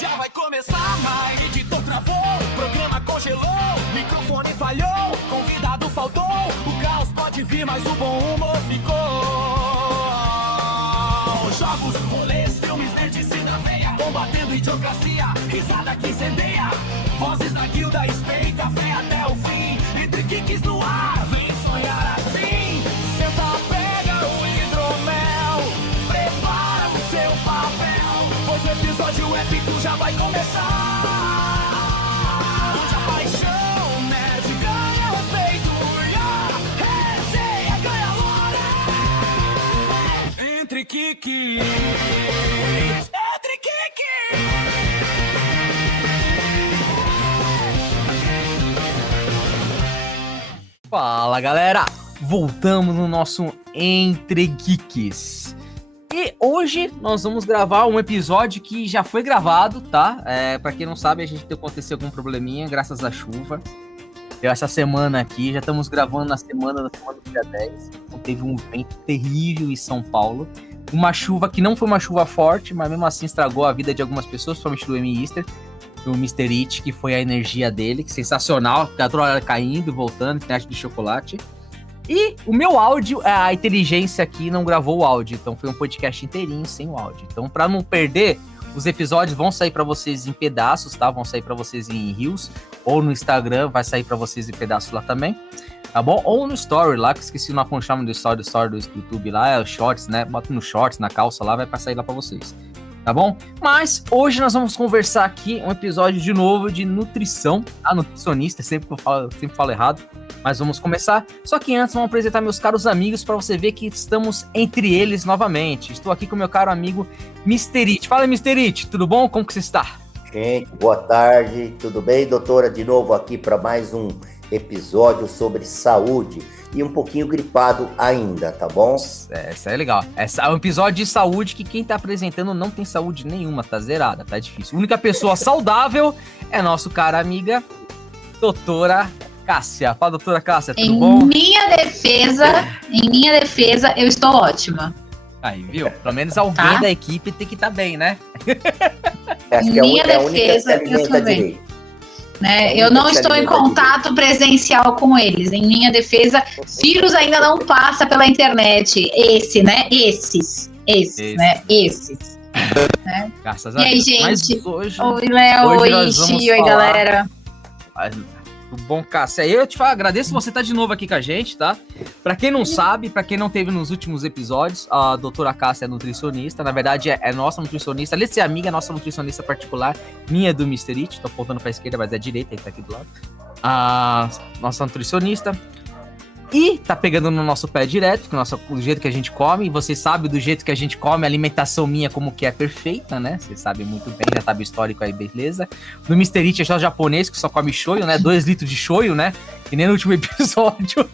Já vai começar, mas editor travou, programa congelou, microfone falhou, convidado faltou, o caos pode vir, mas o bom humor ficou. Jogos, rolês, filmes, nerdice da veia, combatendo idiocracia, risada que incendeia, vozes da guilda, espeita, fé até o fim, entre kicks no ar, vem sonhar assim. Senta, pega o hidromel, prepara o seu papel, pois o episódio épico já vai começar. Onde a paixão nerd ganha respeito e a resenha ganha lore. Entre kicks, entre kicks. Fala galera, voltamos no nosso Entre Geeks. E hoje nós vamos gravar um episódio que já foi gravado, tá? Pra quem não sabe, a gente aconteceu algum probleminha graças à chuva. Essa semana aqui, já estamos gravando na semana do dia 10. Então teve um vento terrível em São Paulo. Uma chuva que não foi uma chuva forte, mas mesmo assim estragou a vida de algumas pessoas, principalmente do M-Easter. Do Mr. It, que foi a energia dele, que sensacional, ficar toda hora caindo, voltando, internet de chocolate. E o meu áudio, a inteligência aqui não gravou o áudio, então foi um podcast inteirinho sem o áudio. Então, para não perder, os episódios vão sair para vocês em pedaços, tá? Vão sair para vocês em Reels, ou no Instagram, vai sair para vocês em pedaços lá também, tá bom? Ou no Story lá, que esqueci o nome do Story do YouTube lá, é o Shorts, né? Bota no Shorts, na calça lá, vai sair lá para vocês. Tá bom? Mas hoje nós vamos conversar aqui um episódio de novo de nutrição. A nutricionista, sempre falo errado, mas vamos começar. Só que antes vamos apresentar meus caros amigos para você ver que estamos entre eles novamente. Estou aqui com meu caro amigo Mr. It. Fala, Mr. It, tudo bom? Como que você está? Gente, boa tarde, tudo bem, doutora? De novo aqui para mais um episódio sobre saúde. E um pouquinho gripado ainda, tá bom? Isso é legal. É um episódio de saúde que quem tá apresentando não tem saúde nenhuma, tá zerada, tá difícil. A única pessoa saudável é nosso cara amiga, doutora Cássia. Fala, doutora Cássia, tudo bom? Em minha defesa, eu estou ótima. Aí, viu? Pelo menos alguém da equipe tem que estar bem, né? Acho que é a única que se alimenta direito. Né? Eu não estou em contato presencial com eles. Em minha defesa, vírus ainda não passa pela internet. Esses. Né? Graças a Deus. E aí, gente? Hoje, oi, Léo. Oi, Ixi. Oi, galera. Tudo bom, Cássia? Eu te agradeço você estar de novo aqui com a gente, tá? Pra quem não sabe, pra quem não teve nos últimos episódios, a doutora Cássia é nutricionista. Na verdade, é nossa nutricionista. Além de ser amiga, é nossa nutricionista particular. Minha do Mr. It. Tô apontando pra esquerda, mas é a direita, ele tá aqui do lado. A nossa nutricionista. E tá pegando no nosso pé direto, do jeito que a gente come. E você sabe do jeito que a gente come, a alimentação minha como que é perfeita, né? Você sabe muito bem, já sabe o histórico aí, beleza. No Mr. It é só japonês que só come shoyu, né? 2 litros de shoyu, né? Que nem no último episódio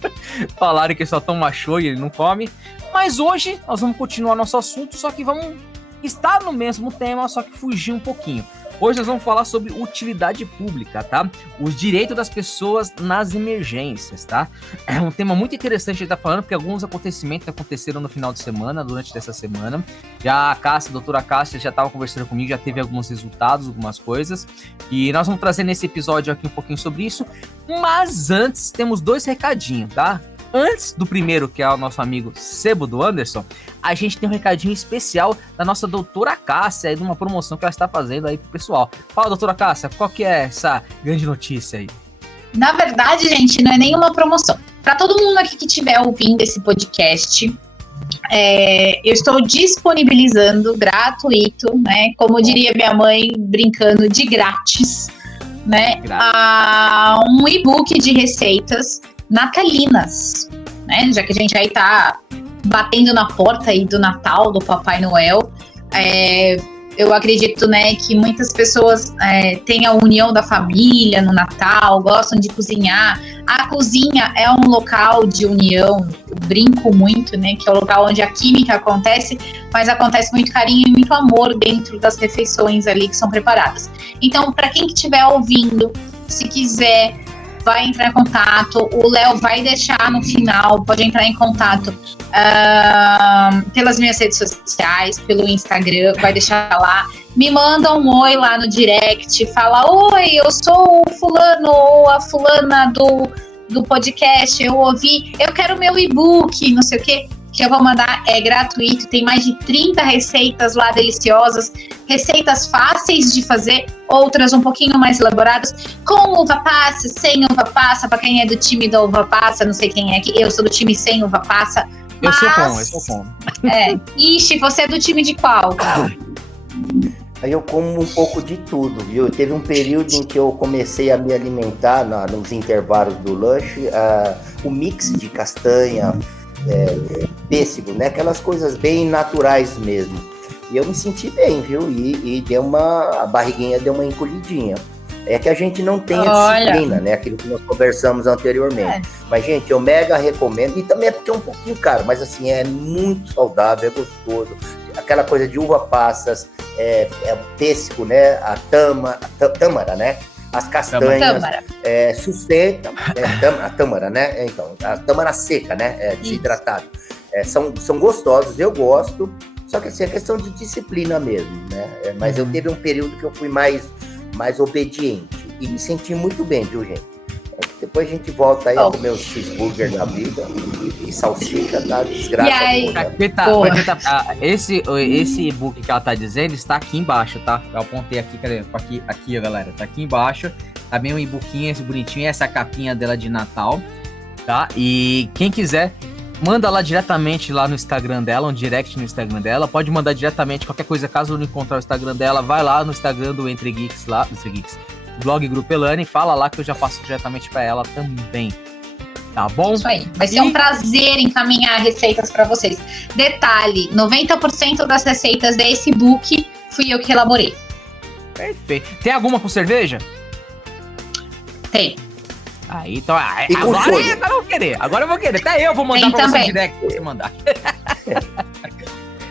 falaram que só toma shoyu e ele não come. Mas hoje nós vamos continuar nosso assunto, só que vamos estar no mesmo tema, só que fugir um pouquinho. Hoje nós vamos falar sobre utilidade pública, tá? Os direitos das pessoas nas emergências, tá? É um tema muito interessante a gente tá falando, porque alguns acontecimentos aconteceram no final de semana, durante dessa semana. Já a doutora Cássia já estava conversando comigo, já teve alguns resultados, algumas coisas. E nós vamos trazer nesse episódio aqui um pouquinho sobre isso. Mas antes, temos 2 recadinhos, tá? Antes do primeiro, que é o nosso amigo Sebo do Anderson, a gente tem um recadinho especial da nossa doutora Cássia, aí, de uma promoção que ela está fazendo aí pro pessoal. Fala, doutora Cássia, qual que é essa grande notícia aí? Na verdade, gente, não é nenhuma promoção. Para todo mundo aqui que estiver ouvindo esse podcast, eu estou disponibilizando gratuito, né? Como diria minha mãe, brincando, de grátis, né? Um e-book de receitas natalinas, né? Já que a gente aí tá batendo na porta aí do Natal, do Papai Noel, eu acredito, né, que muitas pessoas têm a união da família no Natal, gostam de cozinhar. A cozinha é um local de união, eu brinco muito, né, que é o local onde a química acontece, mas acontece muito carinho e muito amor dentro das refeições ali que são preparadas. Então, para quem que estiver ouvindo, se quiser, vai entrar em contato, o Léo vai deixar no final, pode entrar em contato pelas minhas redes sociais, pelo Instagram, vai deixar lá. Me manda um oi lá no direct, fala: oi, eu sou o fulano ou a fulana do podcast, eu ouvi, eu quero meu e-book, não sei o quê, que eu vou mandar, é gratuito, tem mais de 30 receitas lá deliciosas, receitas fáceis de fazer, outras um pouquinho mais elaboradas, com uva passa, sem uva passa, pra quem é do time da uva passa, não sei quem é aqui, eu sou do time sem uva passa. Eu sou com. Ixi, você é do time de qual? Aí eu como um pouco de tudo, viu? Teve um período em que eu comecei a me alimentar nos intervalos do lanche, o mix de castanha, pêssego, né? Aquelas coisas bem naturais mesmo. E eu me senti bem, viu? E a barriguinha deu uma encolhidinha. É que a gente não tem a disciplina, né? Aquilo que nós conversamos anteriormente. Mas, gente, eu mega recomendo. E também é porque é um pouquinho caro, mas assim, é muito saudável, é gostoso. Aquela coisa de uva passas, pêssego, né? A tâmara, né? As castanhas, sustenta, a tâmara, né? Então, a tâmara seca, né? Desidratada. São gostosos, eu gosto. Só que assim, é questão de disciplina mesmo, né? Mas eu teve um período que eu fui mais obediente e me senti muito bem, viu, gente? Depois a gente volta aí a comer os cheeseburger da vida e salsicha, tá? Desgraça. Esse e-book que ela tá dizendo está aqui embaixo, tá? Eu apontei aqui, cadê? Aqui, galera, tá aqui embaixo. Tá bem um e-bookinho, esse bonitinho, essa capinha dela de Natal, tá? E quem quiser, manda lá diretamente lá no Instagram dela, um direct no Instagram dela. Pode mandar diretamente qualquer coisa, caso não encontrar o Instagram dela, vai lá no Instagram do Entre Geeks, blog Grupo Elane, fala lá que eu já passo diretamente para ela também. Tá bom? Isso aí. Vai ser um prazer encaminhar receitas para vocês. Detalhe, 90% das receitas desse book fui eu que elaborei. Perfeito. Tem alguma com cerveja? Tem. Aí, então, agora eu vou querer. Até eu vou mandar pra você direct pra você mandar.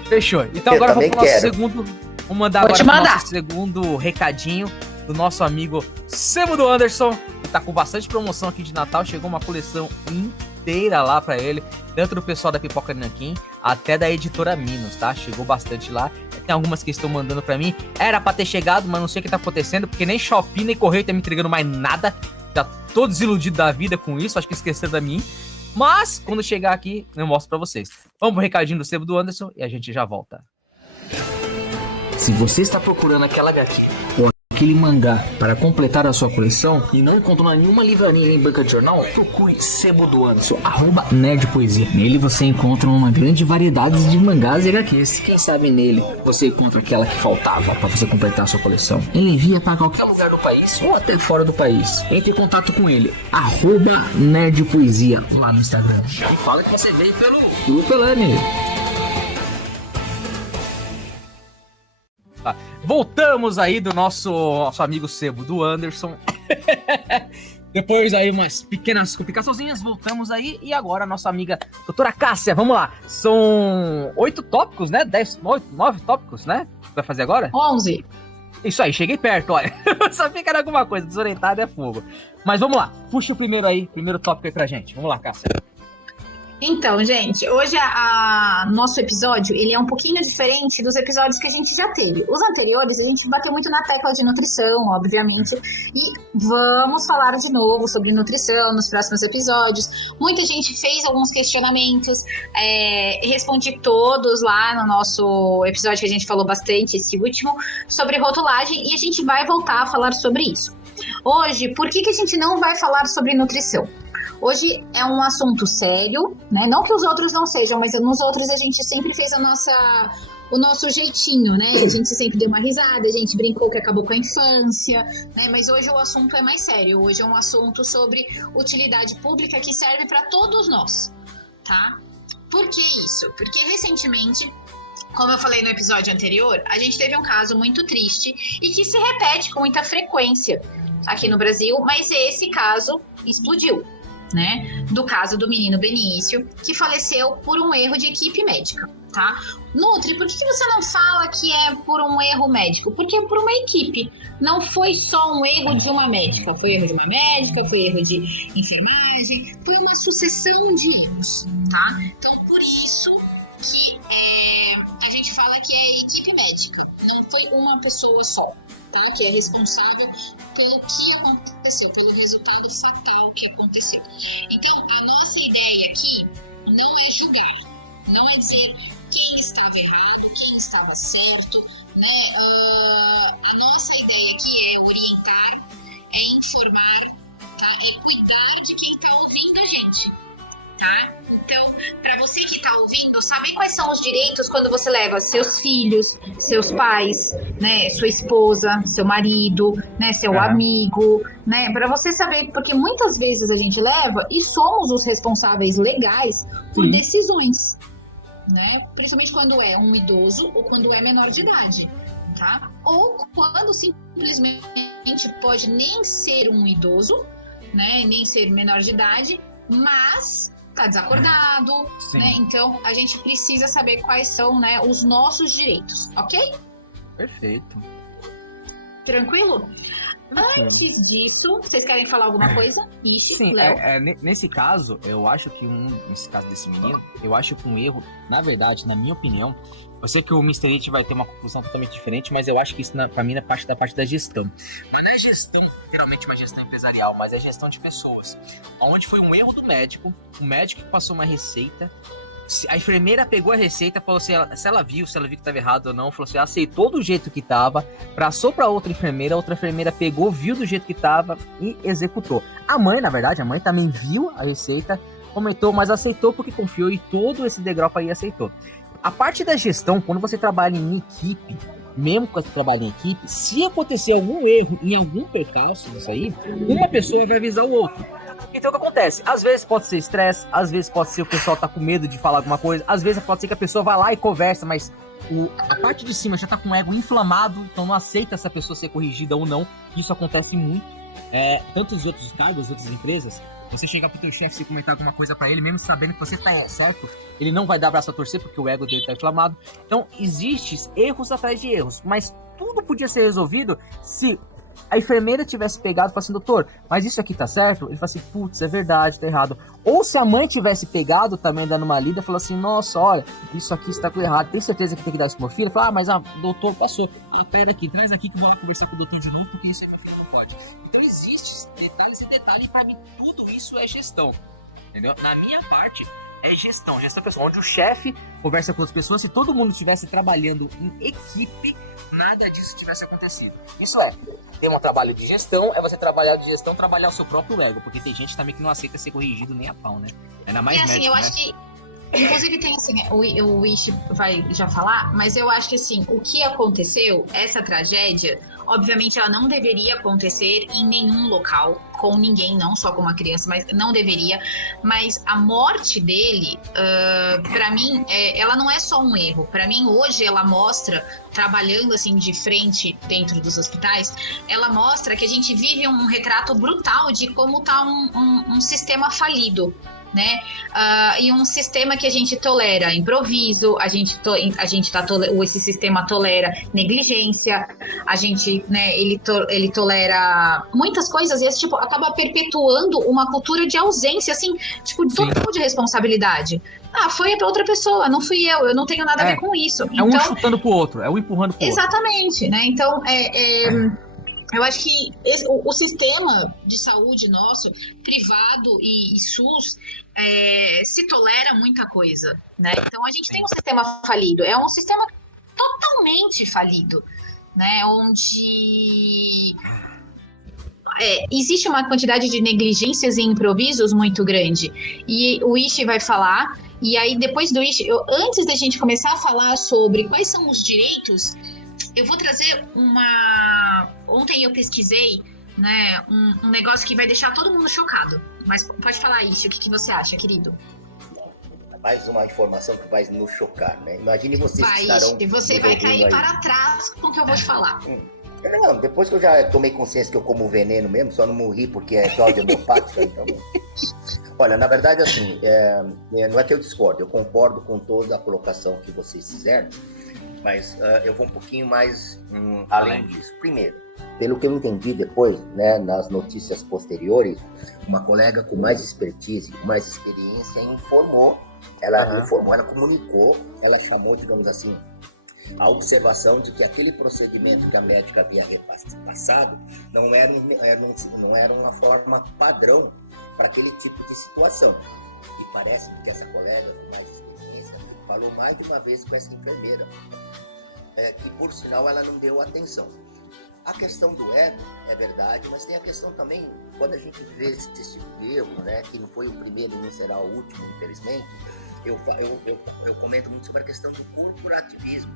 Fechou. Então agora eu vou pro nosso segundo. Vou mandar agora pro nosso segundo recadinho do nosso amigo Sebo do Anderson, que tá com bastante promoção aqui de Natal. Chegou uma coleção inteira lá pra ele, tanto do pessoal da Pipoca Nanquim, até da editora Minos, tá? Chegou bastante lá. Tem algumas que estão mandando pra mim. Era pra ter chegado, mas não sei o que tá acontecendo, porque nem Shopee, nem Correio tá me entregando mais nada. Já tô desiludido da vida com isso, acho que esqueceram da mim. Mas, quando chegar aqui, eu mostro pra vocês. Vamos pro recadinho do Sebo do Anderson e a gente já volta. Se você está procurando aquela HQ ou aquele mangá para completar a sua coleção e não encontrou nenhuma livraria nem banca de jornal, procure Sebo do Anderson, @nerdpoesia. Nele você encontra uma grande variedade de mangás e HQs. Quem sabe nele você encontra aquela que faltava para você completar a sua coleção. Ele envia para qualquer lugar do país ou até fora do país. Entre em contato com ele, @nerdpoesia lá no Instagram. E fala que você veio pelo Grupo Elane. Voltamos aí do nosso amigo Sebo do Anderson. Depois aí umas pequenas complicaçõezinhas, voltamos aí. E agora a nossa amiga doutora Cássia, vamos lá. São 8 tópicos, né? 9 tópicos, né? Vai fazer agora? 11. Isso aí, cheguei perto, olha. Eu sabia que era alguma coisa, desorientado é fogo. Mas vamos lá, puxa o primeiro tópico aí pra gente. Vamos lá, Cássia. Então, gente, hoje nosso episódio, ele é um pouquinho diferente dos episódios que a gente já teve. Os anteriores, a gente bateu muito na tecla de nutrição, obviamente, e vamos falar de novo sobre nutrição nos próximos episódios. Muita gente fez alguns questionamentos, respondi todos lá no nosso episódio que a gente falou bastante, esse último, sobre rotulagem, e a gente vai voltar a falar sobre isso. Hoje, por que a gente não vai falar sobre nutrição? Hoje é um assunto sério, né? Não que os outros não sejam, mas nos outros a gente sempre fez o nosso jeitinho, né? A gente sempre deu uma risada, a gente brincou que acabou com a infância, né? Mas hoje o assunto é mais sério. Hoje é um assunto sobre utilidade pública que serve para todos nós, tá? Por que isso? Porque recentemente, como eu falei no episódio anterior, a gente teve um caso muito triste e que se repete com muita frequência aqui no Brasil, mas esse caso explodiu, né? Do caso do menino Benício, que faleceu por um erro de equipe médica, tá? Nutri, por que você não fala que é por um erro médico? Porque é por uma equipe. Não foi só um erro de uma médica. Foi erro de uma médica, foi erro de enfermagem, foi uma sucessão de erros, tá? Então, por isso que a gente fala que é equipe médica. Não foi uma pessoa só, tá? Que é responsável pelo que aconteceu, pelo resultado fatal que aconteceu. Então, a nossa ideia aqui não é julgar, não é dizer quem estava errado, quem estava certo, né? A nossa ideia aqui é orientar, é informar, tá? É cuidar de quem está ouvindo a gente, tá? Então, para você que está ouvindo, saber quais são os direitos quando você leva seus filhos, seus pais, né, sua esposa, seu marido, né, seu amigo, né, para você saber, porque muitas vezes a gente leva e somos os responsáveis legais por decisões, né, principalmente quando é um idoso ou quando é menor de idade, tá? Ou quando simplesmente pode nem ser um idoso, né, nem ser menor de idade, mas tá desacordado, né? Então a gente precisa saber quais são, né, os nossos direitos, ok? Perfeito. Tranquilo? Antes disso, vocês querem falar alguma coisa? Ixi, Sim, Léo. nesse caso, eu acho que nesse caso desse menino, eu acho que um erro, na verdade, na minha opinião, eu sei que o Mr. It vai ter uma conclusão totalmente diferente, mas eu acho que isso, pra mim, é parte da gestão. Mas não é gestão, literalmente uma gestão empresarial, mas é gestão de pessoas. Onde foi um erro do médico, o médico passou uma receita, a enfermeira pegou a receita, falou assim, se ela viu que estava errado ou não, falou assim, aceitou do jeito que estava, passou para outra enfermeira pegou, viu do jeito que estava e executou. A mãe, na verdade, também viu a receita, comentou, mas aceitou porque confiou e todo esse degrau aí aceitou. A parte da gestão, quando você trabalha em equipe, mesmo quando você trabalha em equipe, se acontecer algum erro em algum percalço disso aí, uma pessoa vai avisar o outro. Então o que acontece? Às vezes pode ser estresse, às vezes pode ser o pessoal tá com medo de falar alguma coisa, às vezes pode ser que a pessoa vá lá e conversa, mas a parte de cima já tá com o ego inflamado, então não aceita essa pessoa ser corrigida ou não. Isso acontece muito. Tanto os outros cargos, as outras empresas, você chegar pro teu chefe e comentar alguma coisa pra ele, mesmo sabendo que você tá certo, ele não vai dar braço a torcer porque o ego dele tá inflamado. Então, existem erros atrás de erros, mas tudo podia ser resolvido se a enfermeira tivesse pegado e falado assim, doutor, mas isso aqui tá certo? Ele fala assim, putz, é verdade, tá errado. Ou se a mãe tivesse pegado também, dando uma lida, falou assim, nossa, olha, isso aqui está errado, tem certeza que tem que dar isso pro meu filho? Fala, mas o doutor passou. Pera aqui, traz aqui que eu vou lá conversar com o doutor de novo, porque isso aí meu filho não pode. Então existe detalhes e detalhes, e pra mim tudo isso é gestão, entendeu? Na minha parte, é gestão pessoal, onde o chefe conversa com as pessoas, se todo mundo estivesse trabalhando em equipe, nada disso tivesse acontecido. Isso ter um trabalho de gestão, você trabalhar de gestão, trabalhar o seu próprio ego, porque tem gente também que não aceita ser corrigido nem a pau, né? Ainda mais assim, médico, eu acho que, inclusive tem assim, o Ishi vai já falar, mas eu acho que assim, o que aconteceu, essa tragédia, obviamente ela não deveria acontecer em nenhum local, com ninguém, não só com uma criança, mas não deveria. Mas a morte dele, pra mim, ela não é só um erro. Pra mim, hoje, ela mostra, trabalhando assim de frente dentro dos hospitais, ela mostra que a gente vive um retrato brutal de como tá um sistema falido, né? E um sistema que a gente tolera improviso, esse sistema tolera negligência, a gente, né, ele tolera muitas coisas e esse tipo acaba perpetuando uma cultura de ausência, assim, tipo, total de responsabilidade. Foi pra outra pessoa, não fui eu não tenho nada a ver com isso. Um chutando pro outro, um empurrando pro outro. Exatamente, né? Então, eu acho que o sistema de saúde nosso, privado e SUS, se tolera muita coisa, né? Então a gente tem um sistema falido, é um sistema totalmente falido, né? Onde existe uma quantidade de negligências e improvisos muito grande. E o Ishi vai falar, e aí depois do Ishi, antes da gente começar a falar sobre quais são os direitos, eu vou trazer Ontem eu pesquisei, né, um negócio que vai deixar todo mundo chocado. Mas pode falar isso, o que você acha, querido? Mais uma informação que vai nos chocar, né? Imagine vocês que estarão... Você vai cair aí para trás com o que eu vou te falar. Não, depois que eu já tomei consciência que eu como veneno mesmo, só não morri porque é dose homeopática, então... Olha, na verdade, assim, não é que eu discordo, eu concordo com toda a colocação que vocês fizeram, mas eu vou um pouquinho mais além disso. Primeiro, pelo que eu entendi depois, né, nas notícias posteriores, uma colega com mais expertise, com mais experiência informou, ela comunicou, ela chamou, digamos assim, a observação de que aquele procedimento que a médica havia repassado não era uma forma padrão para aquele tipo de situação. E parece que essa colega com mais experiência falou mais de uma vez com essa enfermeira, que por sinal ela não deu atenção. A questão do ego é verdade, mas tem a questão também, quando a gente vê esse tipo de erro, né, que não foi o primeiro e não será o último, infelizmente, eu comento muito sobre a questão do corporativismo.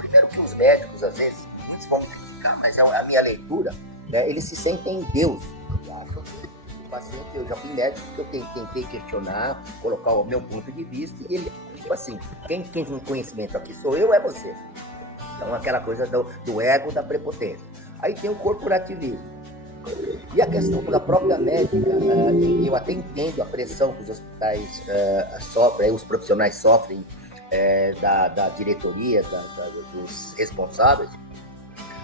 Primeiro que os médicos, às vezes, muitos vão criticar, mas é a minha leitura, né, eles se sentem Deus. Eu acho que o paciente, eu já fui médico, que eu tentei questionar, colocar o meu ponto de vista, e ele, tipo assim, quem tem conhecimento aqui sou eu, é você. Então, aquela coisa do ego, da prepotência. Aí tem o corporativismo. E a questão da própria médica, eu até entendo a pressão que os hospitais sofrem, os profissionais sofrem da diretoria, dos responsáveis,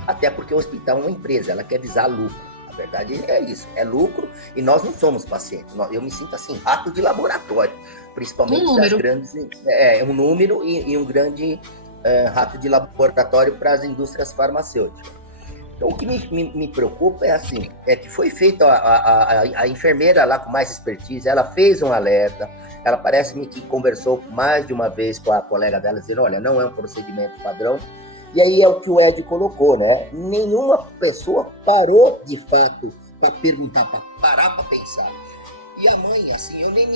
até porque o hospital é uma empresa, ela quer visar lucro. A verdade é isso, é lucro, e nós não somos pacientes. Eu me sinto assim, rato de laboratório, principalmente das grandes... um número e um grande rato de laboratório para as indústrias farmacêuticas. Então, o que me preocupa é assim, que foi feita a enfermeira lá com mais expertise, ela fez um alerta, ela parece-me que conversou mais de uma vez com a colega dela, dizendo, olha, não é um procedimento padrão, e aí é o que o Ed colocou, né? Nenhuma pessoa parou, de fato, para perguntar, para parar para pensar. E a mãe, assim, eu nem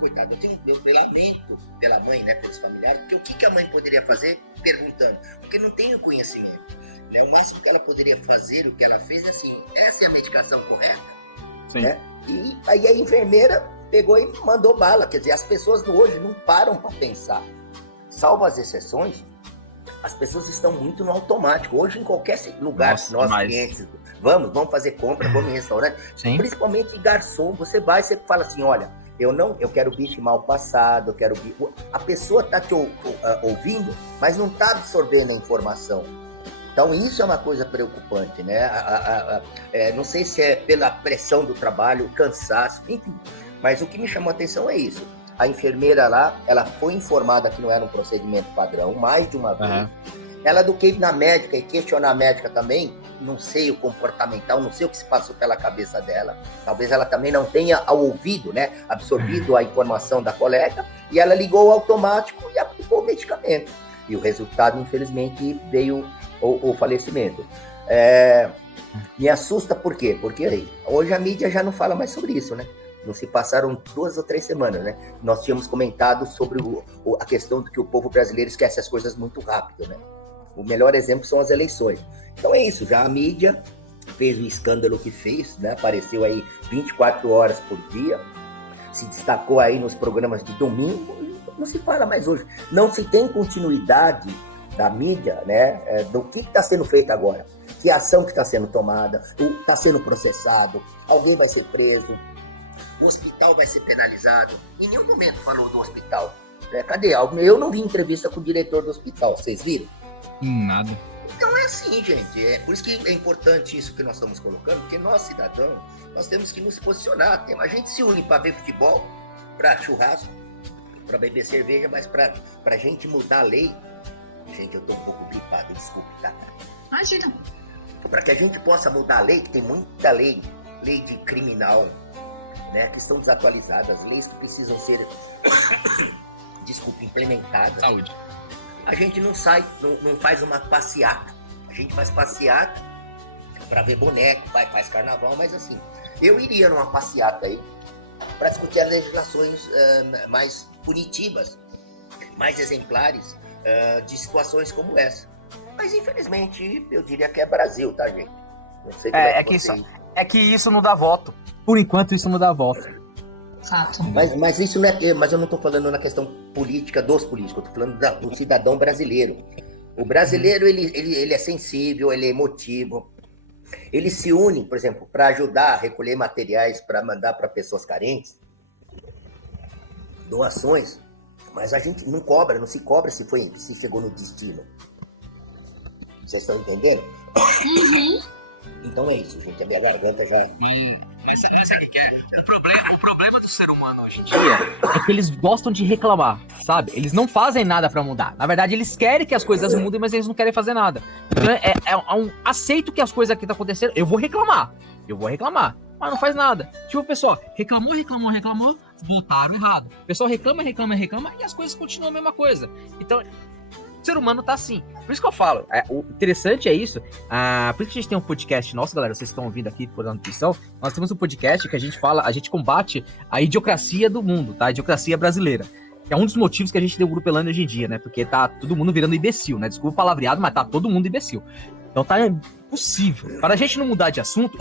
coitada, eu lamento pela mãe, né, pelos familiares, porque o que a mãe poderia fazer? Perguntando, porque não tem o conhecimento. Né? O máximo que ela poderia fazer, o que ela fez, assim, essa é a medicação correta? Sim. Né? E aí a enfermeira pegou e mandou bala, quer dizer, as pessoas hoje não param para pensar. Salvo as exceções, as pessoas estão muito no automático. Hoje, em qualquer lugar, clientes, vamos fazer compra, vamos em restaurante, sim, principalmente garçom, você fala assim, olha, eu quero bife mal passado, eu quero bife... A pessoa está te ouvindo, mas não está absorvendo a informação. Então, isso é uma coisa preocupante, né? Não sei se é pela pressão do trabalho, cansaço, enfim. Mas o que me chamou a atenção é isso. A enfermeira lá, ela foi informada que não era um procedimento padrão, mais de uma vez. Ela do que ir na médica e questionar a médica também, não sei o comportamental, não sei o que se passou pela cabeça dela. Talvez ela também não tenha ao ouvido, né, absorvido a informação da colega, e ela ligou o automático e aplicou o medicamento. E o resultado, infelizmente, veio o falecimento. Me assusta por quê? Porque hoje a mídia já não fala mais sobre isso, né? Não se passaram 2 ou 3 semanas, né? Nós tínhamos comentado sobre a questão de que o povo brasileiro esquece as coisas muito rápido, né? O melhor exemplo são as eleições. Então é isso, já a mídia fez o escândalo que fez, né? Apareceu aí 24 horas por dia, se destacou aí nos programas de domingo, não se fala mais hoje. Não se tem continuidade da mídia, né? Do que está sendo feito agora, que ação que está sendo tomada, está sendo processado, alguém vai ser preso, o hospital vai ser penalizado. Em nenhum momento falou do hospital. Cadê? Eu não vi entrevista com o diretor do hospital, vocês viram? Nada. Então é assim, gente. Por isso que é importante isso que nós estamos colocando, porque nós, cidadãos, nós temos que nos posicionar. A gente se une para ver futebol, para churrasco, para beber cerveja, mas para a gente mudar a lei. Gente, eu tô um pouco gripado, desculpe, tá? Imagina. Para que a gente possa mudar a lei, que tem muita lei de criminal, né, que estão desatualizadas, leis que precisam ser, implementadas. Saúde. A gente não faz uma passeata. A gente faz passeata para ver boneco, faz carnaval, mas assim, eu iria numa passeata aí para discutir as legislações mais punitivas, mais exemplares de situações como essa. Mas infelizmente eu diria que é Brasil, tá, gente? Não sei como é que isso não dá voto. Por enquanto isso não dá voto. Fato. Mas isso não é. Mas eu não estou falando na questão política dos políticos, eu estou falando do cidadão brasileiro. O brasileiro ele é sensível, ele é emotivo. Eles se unem, por exemplo, para ajudar a recolher materiais para mandar para pessoas carentes, doações, mas a gente não cobra, não se cobra se chegou no destino. Vocês estão entendendo? Uhum. Então é isso, gente. A minha garganta já... Mas sabe o que é? O problema do ser humano hoje em dia é que eles gostam de reclamar, sabe? Eles não fazem nada pra mudar. Na verdade, eles querem que as coisas mudem, mas eles não querem fazer nada. Então, aceito que as coisas aqui estão acontecendo, eu vou reclamar, mas não faz nada. Tipo, o pessoal reclamou, voltaram errado. O pessoal reclama, e as coisas continuam a mesma coisa. Então... o ser humano tá assim. Por isso que eu falo. O interessante é isso. Por isso que a gente tem um podcast nosso, galera. Vocês estão ouvindo aqui por nutrição. Nós temos um podcast que a gente fala, a gente combate a idiocracia do mundo, tá? A idiocracia brasileira. Que é um dos motivos que a gente tem o Grupo Elane hoje em dia, né? Porque tá todo mundo virando imbecil, né? Desculpa o palavreado, mas tá todo mundo imbecil. Então tá impossível. Para a gente não mudar de assunto.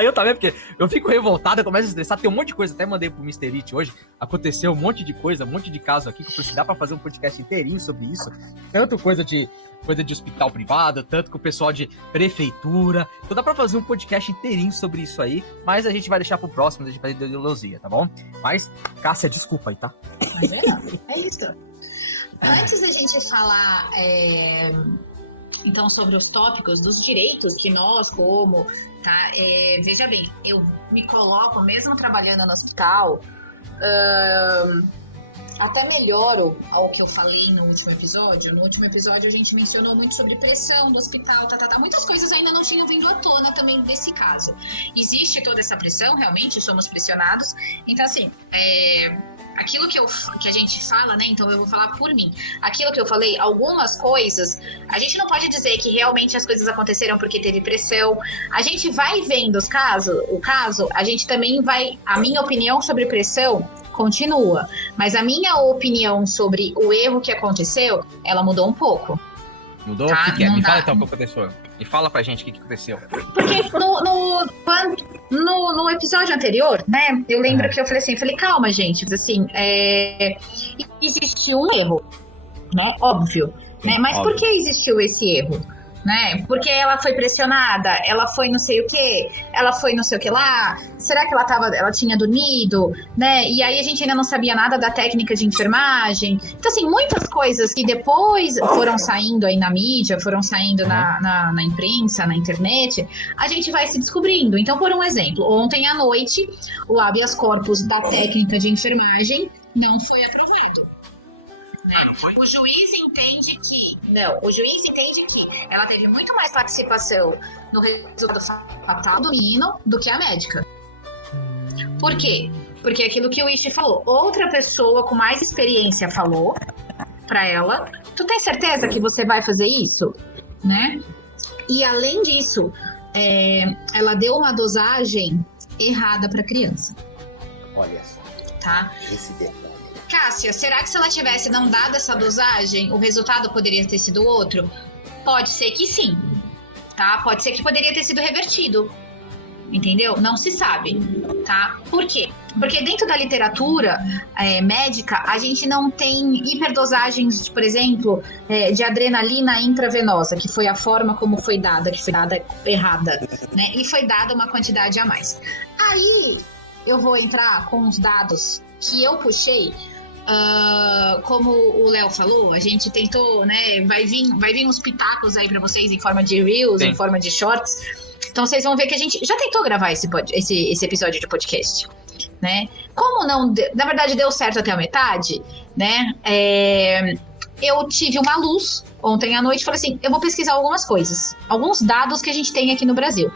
Eu também, porque eu fico revoltado, eu começo a estressar, tem um monte de coisa, até mandei pro Mr. It hoje, aconteceu um monte de coisa, um monte de caso aqui, que eu falei, dá pra fazer um podcast inteirinho sobre isso, tanto coisa de hospital privado, tanto com o pessoal de prefeitura, então dá pra fazer um podcast inteirinho sobre isso aí, mas a gente vai deixar pro próximo, a gente vai fazer ideologia, tá bom? Mas, Cássia, desculpa aí, tá? É isso. Antes da gente falar... então, sobre os tópicos dos direitos que nós, tá? Veja bem, eu me coloco, mesmo trabalhando no hospital, até melhoro ao que eu falei no último episódio. No último episódio a gente mencionou muito sobre pressão do hospital, muitas coisas ainda não tinham vindo à tona também desse caso. Existe toda essa pressão, realmente, somos pressionados. Então, assim, aquilo que a gente fala, né? Então eu vou falar por mim. Aquilo que eu falei, algumas coisas, a gente não pode dizer que realmente as coisas aconteceram porque teve pressão. A gente vai vendo o caso, a gente também vai... A minha opinião sobre pressão continua. Mas a minha opinião sobre o erro que aconteceu, ela mudou um pouco. Mudou? Tá? O que é? Me fala então o que aconteceu. Me fala pra gente o que aconteceu. Porque no episódio anterior, né, eu lembro que eu falei, calma, gente, assim, existiu um erro, né, óbvio, né, mas óbvio. Por que existiu esse erro? Né? Porque ela foi pressionada, ela foi não sei o que, ela foi não sei o que lá, será que ela tinha dormido, né? E aí a gente ainda não sabia nada da técnica de enfermagem. Então, assim, muitas coisas que depois foram saindo aí na mídia, foram saindo na imprensa, na internet, a gente vai se descobrindo. Então, por um exemplo, ontem à noite, o habeas corpus da técnica de enfermagem não foi aprovado. O juiz entende que ela teve muito mais participação no resultado fatal do menino do que a médica. Por quê? Porque aquilo que o Ishi falou, outra pessoa com mais experiência falou pra ela, tu tem certeza que você vai fazer isso? Né? E além disso, ela deu uma dosagem errada pra criança. Olha só. Tá? Esse detalhe. Cássia, será que se ela tivesse não dado essa dosagem, o resultado poderia ter sido outro? Pode ser que sim, tá? Pode ser que poderia ter sido revertido, entendeu? Não se sabe, tá? Por quê? Porque dentro da literatura médica, a gente não tem hiperdosagens, por exemplo, de adrenalina intravenosa, que foi a forma como foi dada, que foi dada errada, né? E foi dada uma quantidade a mais. Aí, eu vou entrar com os dados que eu puxei. Como o Léo falou, a gente tentou, né? Vai vir uns pitacos aí pra vocês em forma de reels, em forma de shorts. Então vocês vão ver que a gente já tentou gravar esse episódio de podcast, né? Como não, na verdade deu certo até a metade, né? Eu tive uma luz ontem à noite e falei assim, eu vou pesquisar algumas coisas, alguns dados que a gente tem aqui no Brasil.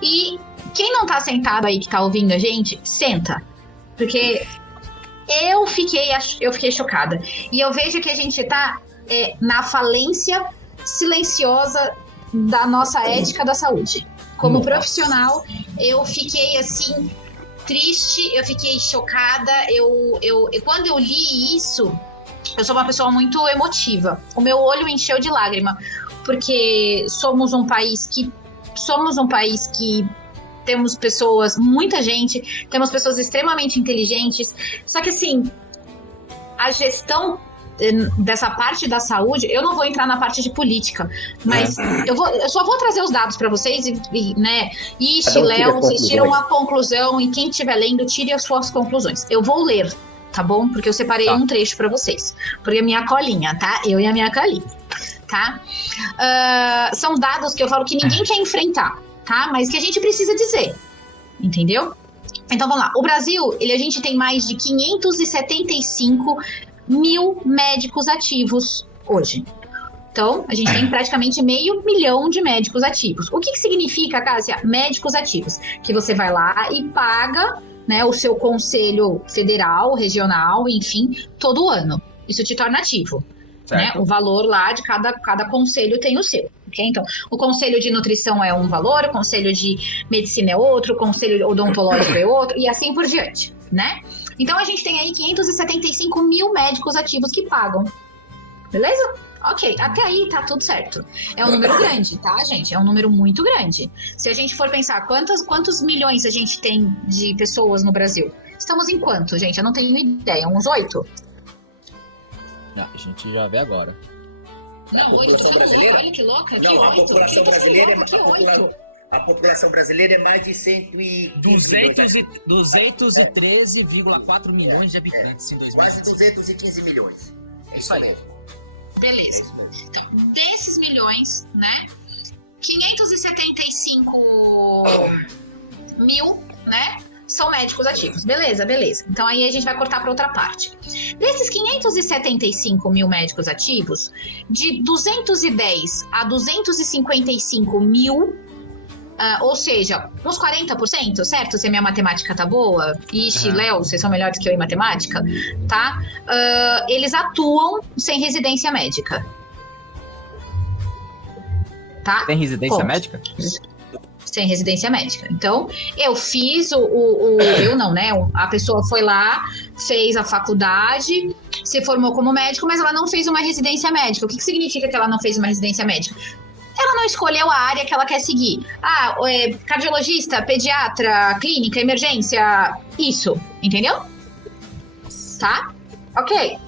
E quem não tá sentado aí, que tá ouvindo a gente, senta, porque eu fiquei chocada. E eu vejo que a gente tá na falência silenciosa da nossa ética da saúde. Como profissional, eu fiquei assim, triste, eu fiquei chocada. Quando eu li isso, eu sou uma pessoa muito emotiva. O meu olho encheu de lágrima, porque somos um país que temos pessoas, muita gente, temos pessoas extremamente inteligentes, só que assim, a gestão dessa parte da saúde, eu não vou entrar na parte de política, mas eu só vou trazer os dados para vocês né? Ixi, Léo, vocês tiram uma conclusão e quem estiver lendo, tire as suas conclusões. Eu vou ler, tá bom? Porque eu separei um trecho para vocês. Porque a minha colinha, tá? Eu e a minha colinha, tá? São dados que eu falo que ninguém quer enfrentar, tá? Mas que a gente precisa dizer, entendeu? Então vamos lá. O Brasil, a gente tem mais de 575 mil médicos ativos hoje. Então, a gente tem praticamente 500 mil de médicos ativos. O que significa, Cássia? Médicos ativos. Que você vai lá e paga, né, o seu conselho federal, regional, enfim, todo ano. Isso te torna ativo. Né? O valor lá de cada conselho tem o seu. Okay? Então, o conselho de nutrição é um valor, o conselho de medicina é outro, o conselho odontológico é outro, e assim por diante, né? Então, a gente tem aí 575 mil médicos ativos que pagam. Beleza? Ok, até aí tá tudo certo. É um número grande, tá, gente? É um número muito grande. Se a gente for pensar quantos milhões a gente tem de pessoas no Brasil, estamos em quanto, gente? Eu não tenho ideia. Uns 8? Não, a gente já vê agora. Não, a população brasileira? Olha que louca, não, que a 8. população brasileira Que a população brasileira é mais de 213,4 milhões de habitantes em 2020. Quase 215 milhões. É isso aí. Beleza. Então, desses milhões, né? 575 mil, né? São médicos ativos. Beleza. Então aí a gente vai cortar para outra parte. Desses 575 mil médicos ativos, de 210 a 255 mil, ou seja, uns 40%, certo? Se a minha matemática tá boa. Ixi, Léo, vocês são melhores que eu em matemática, tá? Eles atuam sem residência médica. Tá? Tem residência médica? Sem residência médica. Então, eu fiz eu não, né? A pessoa foi lá, fez a faculdade, se formou como médico, mas ela não fez uma residência médica. O que significa que ela não fez uma residência médica? Ela não escolheu a área que ela quer seguir. Cardiologista, pediatra, clínica, emergência, isso, entendeu? Tá? Ok.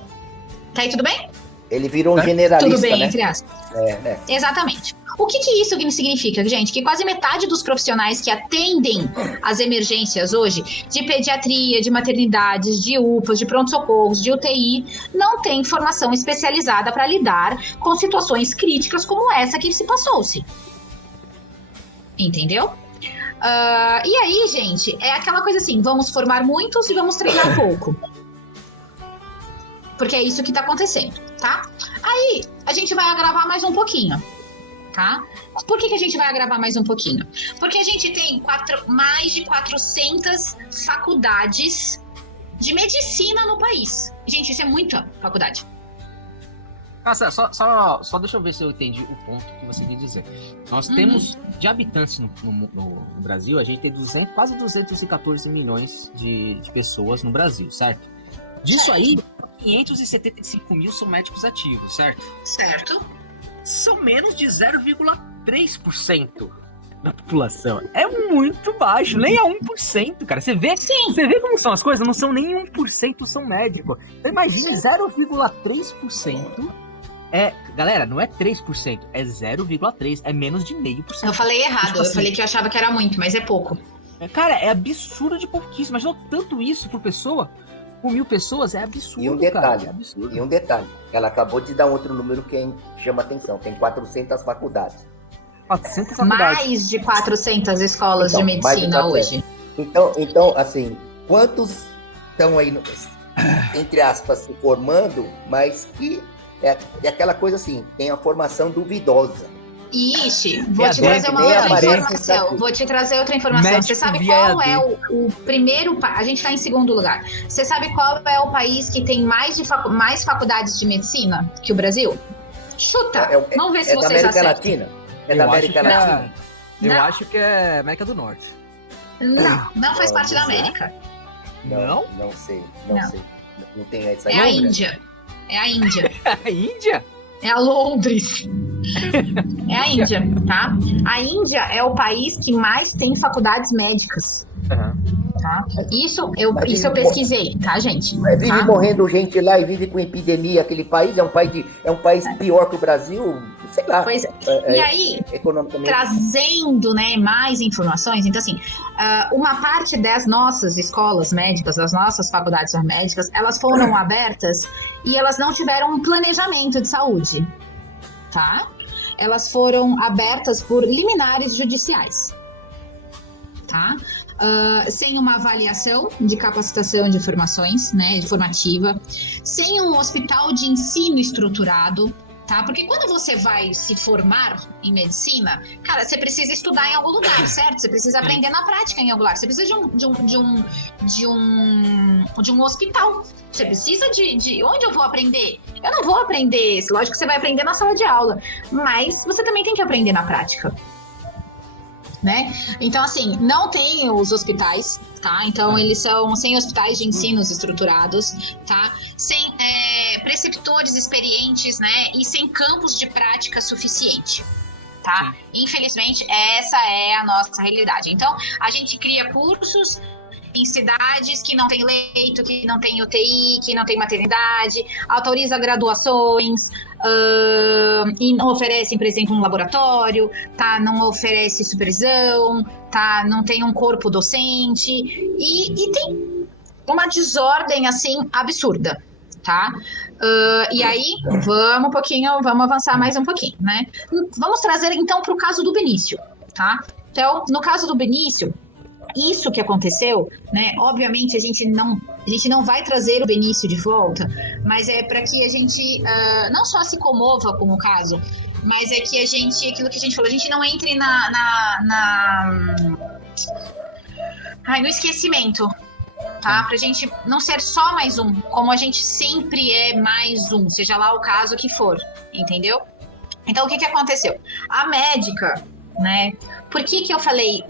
Tá aí tudo bem? Ele virou um generalista, tudo bem, né? entre aspas. Exatamente. O que isso significa, gente? Que quase metade dos profissionais que atendem as emergências hoje, de pediatria, de maternidades, de UPAs, de pronto-socorros, de UTI, não tem formação especializada para lidar com situações críticas como essa que se passou-se. Entendeu? E aí, gente, é aquela coisa assim, vamos formar muitos e vamos treinar pouco. Porque é isso que tá acontecendo, tá? Aí, a gente vai agravar mais um pouquinho. Tá? Por que a gente vai agravar mais um pouquinho? Porque a gente tem mais de 400 faculdades de medicina no país. Gente, isso é muita faculdade. Nossa, só deixa eu ver se eu entendi o ponto que você quer dizer. Nós temos, de habitantes no Brasil, a gente tem quase 214 milhões de pessoas no Brasil, certo? Disso aí, 575 mil são médicos ativos, certo? Certo. São menos de 0,3% da população. É muito baixo, nem a 1%, cara. Você vê como são as coisas? Não são nem 1% são médicos. Então imagine 0,3%. Galera, não é 3%, é 0,3%, é menos de 0,5%. Eu falei errado, tipo assim, eu falei que eu achava que era muito, mas é pouco. Cara, é absurdo de pouquíssimo. Imagina tanto isso por pessoa. Por 1.000 pessoas é absurdo, e um detalhe, cara. É absurdo. E um detalhe, ela acabou de dar outro número que chama atenção, tem 400 faculdades. 400 faculdades. Mais de 400 escolas de medicina hoje. Então, assim, quantos estão aí, entre aspas, se formando, mas que é aquela coisa assim, tem a formação duvidosa. Ixi, vou te trazer uma outra informação. Você sabe qual é o primeiro... A gente está em segundo lugar. Você sabe qual é o país que tem mais faculdades de medicina que o Brasil? Chuta. Vamos ver se vocês acertam. Latina? É da América Latina? Eu acho que é América do Norte. Não faz parte da América. Não sei. Não tem essa. É a Índia. É a Índia. A Índia? É a Londres. É a Índia, tá? A Índia é o país que mais tem faculdades médicas. Tá? Tá? Isso eu pesquisei, tá, gente? Vive Tá? morrendo gente lá e vive com epidemia. Aquele país é um país pior que o Brasil, sei lá. Pois é. E aí, economicamente. trazendo, né, mais informações, então assim, uma parte das nossas escolas médicas, das nossas faculdades médicas, elas foram abertas e elas não tiveram um planejamento de saúde, tá? Elas foram abertas por liminares judiciais, tá? Sem uma avaliação de capacitação de formações, né, de formativa, sem um hospital de ensino estruturado, tá? Porque quando você vai se formar em medicina, cara, você precisa estudar em algum lugar, certo? Você precisa aprender na prática em algum lugar. Você precisa de um hospital. Você precisa de onde eu vou aprender? Eu não vou aprender, lógico que você vai aprender na sala de aula, mas você também tem que aprender na prática. Né? Então, assim, não tem os hospitais, tá? Então, eles são sem hospitais de ensinos estruturados, tá? Sem preceptores experientes, né? E sem campos de prática suficiente, tá? Infelizmente, essa é a nossa realidade. Então, a gente cria cursos em cidades que não tem leito, que não tem UTI, que não tem maternidade, autoriza graduações, e não oferecem, por exemplo, um laboratório, tá? Não oferece supervisão, tá? Não tem um corpo docente e tem uma desordem assim absurda, tá? E aí, vamos avançar mais um pouquinho, né? Vamos trazer então para o caso do Benício, tá? Então, no caso do Benício, isso que aconteceu, né? Obviamente a gente não vai trazer o Benício de volta, mas é para que a gente não só se comova com o caso, mas é que aquilo que a gente falou, a gente não entre no esquecimento, tá? Pra gente não ser só mais um, como a gente sempre é mais um, seja lá o caso que for, entendeu? Então o que aconteceu? A médica, né? Por que eu falei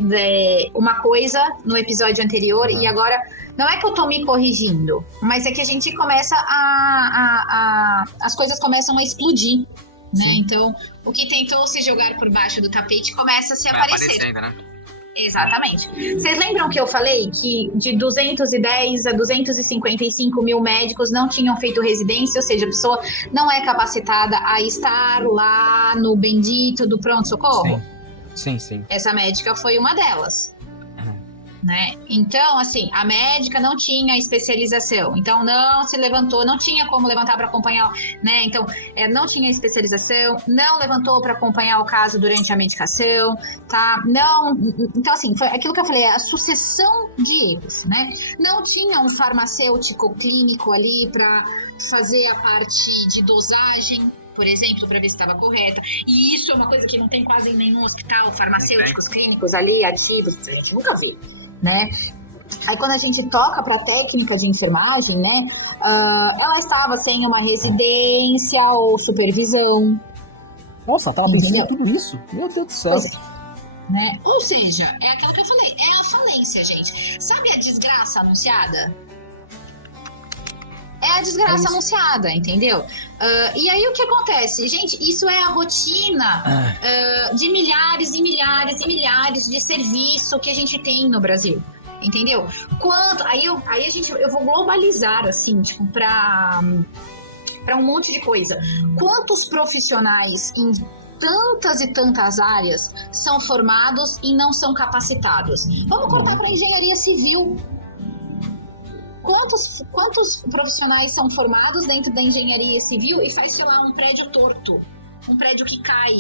uma coisa no episódio anterior e agora não é que eu tô me corrigindo, mas é que a gente começa as coisas começam a explodir, né? Então, o que tentou se jogar por baixo do tapete começa a se aparecer. Né? Exatamente. Vocês lembram que eu falei que de 210 a 255 mil médicos não tinham feito residência, ou seja, a pessoa não é capacitada a estar lá no bendito do pronto-socorro? Sim. Essa médica foi uma delas, né? Então, assim, a médica não tinha especialização, então não se levantou, não tinha como levantar para acompanhar, né? Então, não tinha especialização, não levantou para acompanhar o caso durante a medicação, tá? Não, então, assim, foi aquilo que eu falei, a sucessão de erros, né? Não tinha um farmacêutico clínico ali para fazer a parte de dosagem, por exemplo, para ver se estava correta. E isso é uma coisa que não tem quase em nenhum hospital, farmacêuticos clínicos ali ativos, a gente nunca vê, né? Aí quando a gente toca para técnica de enfermagem, né, ela estava sem uma residência ou supervisão. Nossa, tava pensando em tudo isso? Meu Deus do céu. Pois é, né? Ou seja, é aquilo que eu falei, é a falência, gente. Sabe a desgraça anunciada? É a desgraça anunciada, entendeu? E aí o que acontece? Gente, isso é a rotina de milhares e milhares e milhares de serviço que a gente tem no Brasil, entendeu? Eu vou globalizar, assim, tipo, para um monte de coisa. Quantos profissionais em tantas e tantas áreas são formados e não são capacitados? Vamos cortar para engenharia civil. Quantos profissionais são formados dentro da engenharia civil e faz, sei lá, um prédio torto, um prédio que cai,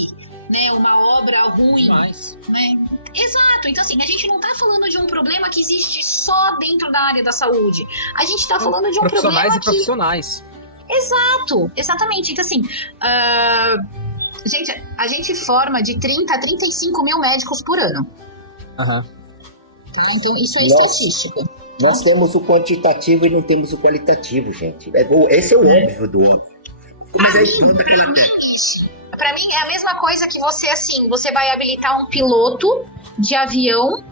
né, uma obra ruim, né? Exato, então assim, a gente não tá falando de um problema que existe só dentro da área da saúde, a gente tá falando de um problema que... Profissionais. Exato, exatamente, então assim, gente, a gente forma de 30 a 35 mil médicos por ano. Tá? Então isso é estatístico. Nós temos o quantitativo e não temos o qualitativo, gente. Esse é o óbvio do óbvio. Pra mim é a mesma coisa que você vai habilitar um piloto de avião.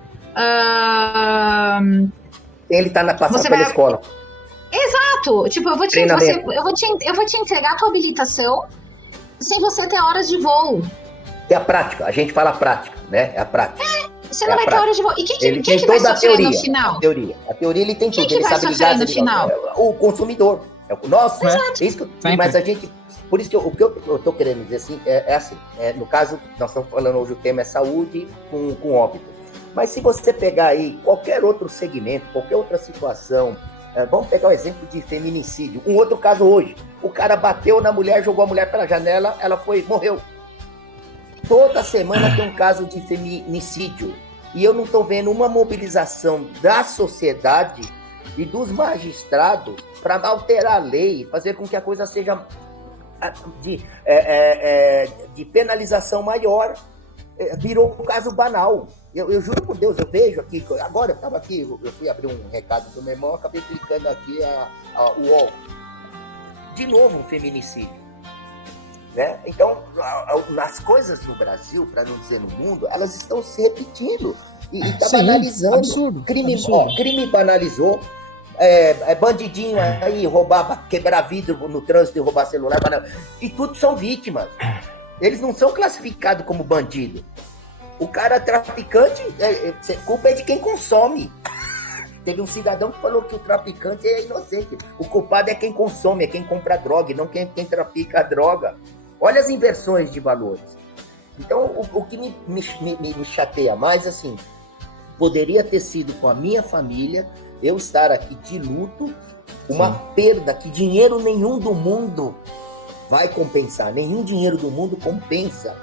Ele tá passando pela escola. Exato. Tipo, eu vou te entregar a tua habilitação sem você ter horas de voo. É a prática. A gente fala prática, né? É a prática. Você não vai ter hora de voltar. E Ele quem tem que vai toda a sofrer teoria, no final? A teoria ele tem Quem tudo, que ele vai sabe sofrer ligar, no final? o consumidor. Nossa, É. isso que Sempre. mas a gente, por isso que o que eu tô querendo dizer assim, é assim, no caso, nós estamos falando hoje, o tema é saúde com óbito. Mas se você pegar aí qualquer outro segmento, qualquer outra situação, vamos pegar o exemplo de feminicídio, um outro caso hoje, o cara bateu na mulher, jogou a mulher pela janela, ela morreu. Toda semana tem um caso de feminicídio. E eu não estou vendo uma mobilização da sociedade e dos magistrados para alterar a lei, fazer com que a coisa seja de penalização maior. Virou um caso banal. Eu juro por Deus, eu vejo aqui, agora eu estava aqui, eu fui abrir um recado do meu irmão, acabei clicando aqui o UOL. De novo um feminicídio. Né? Então, as coisas no Brasil, para não dizer no mundo, elas estão se repetindo. E está banalizando. Absurdo. Crime banalizou. Bandidinho aí, quebrar vidro no trânsito e roubar celular. E tudo são vítimas. Eles não são classificados como bandido. O cara traficante, culpa é de quem consome. Teve um cidadão que falou que o traficante é inocente. O culpado é quem consome, é quem compra droga, e não quem trafica a droga. Olha as inversões de valores. Então, o que me chateia mais, assim, poderia ter sido com a minha família, eu estar aqui de luto, uma perda que dinheiro nenhum do mundo vai compensar, nenhum dinheiro do mundo compensa,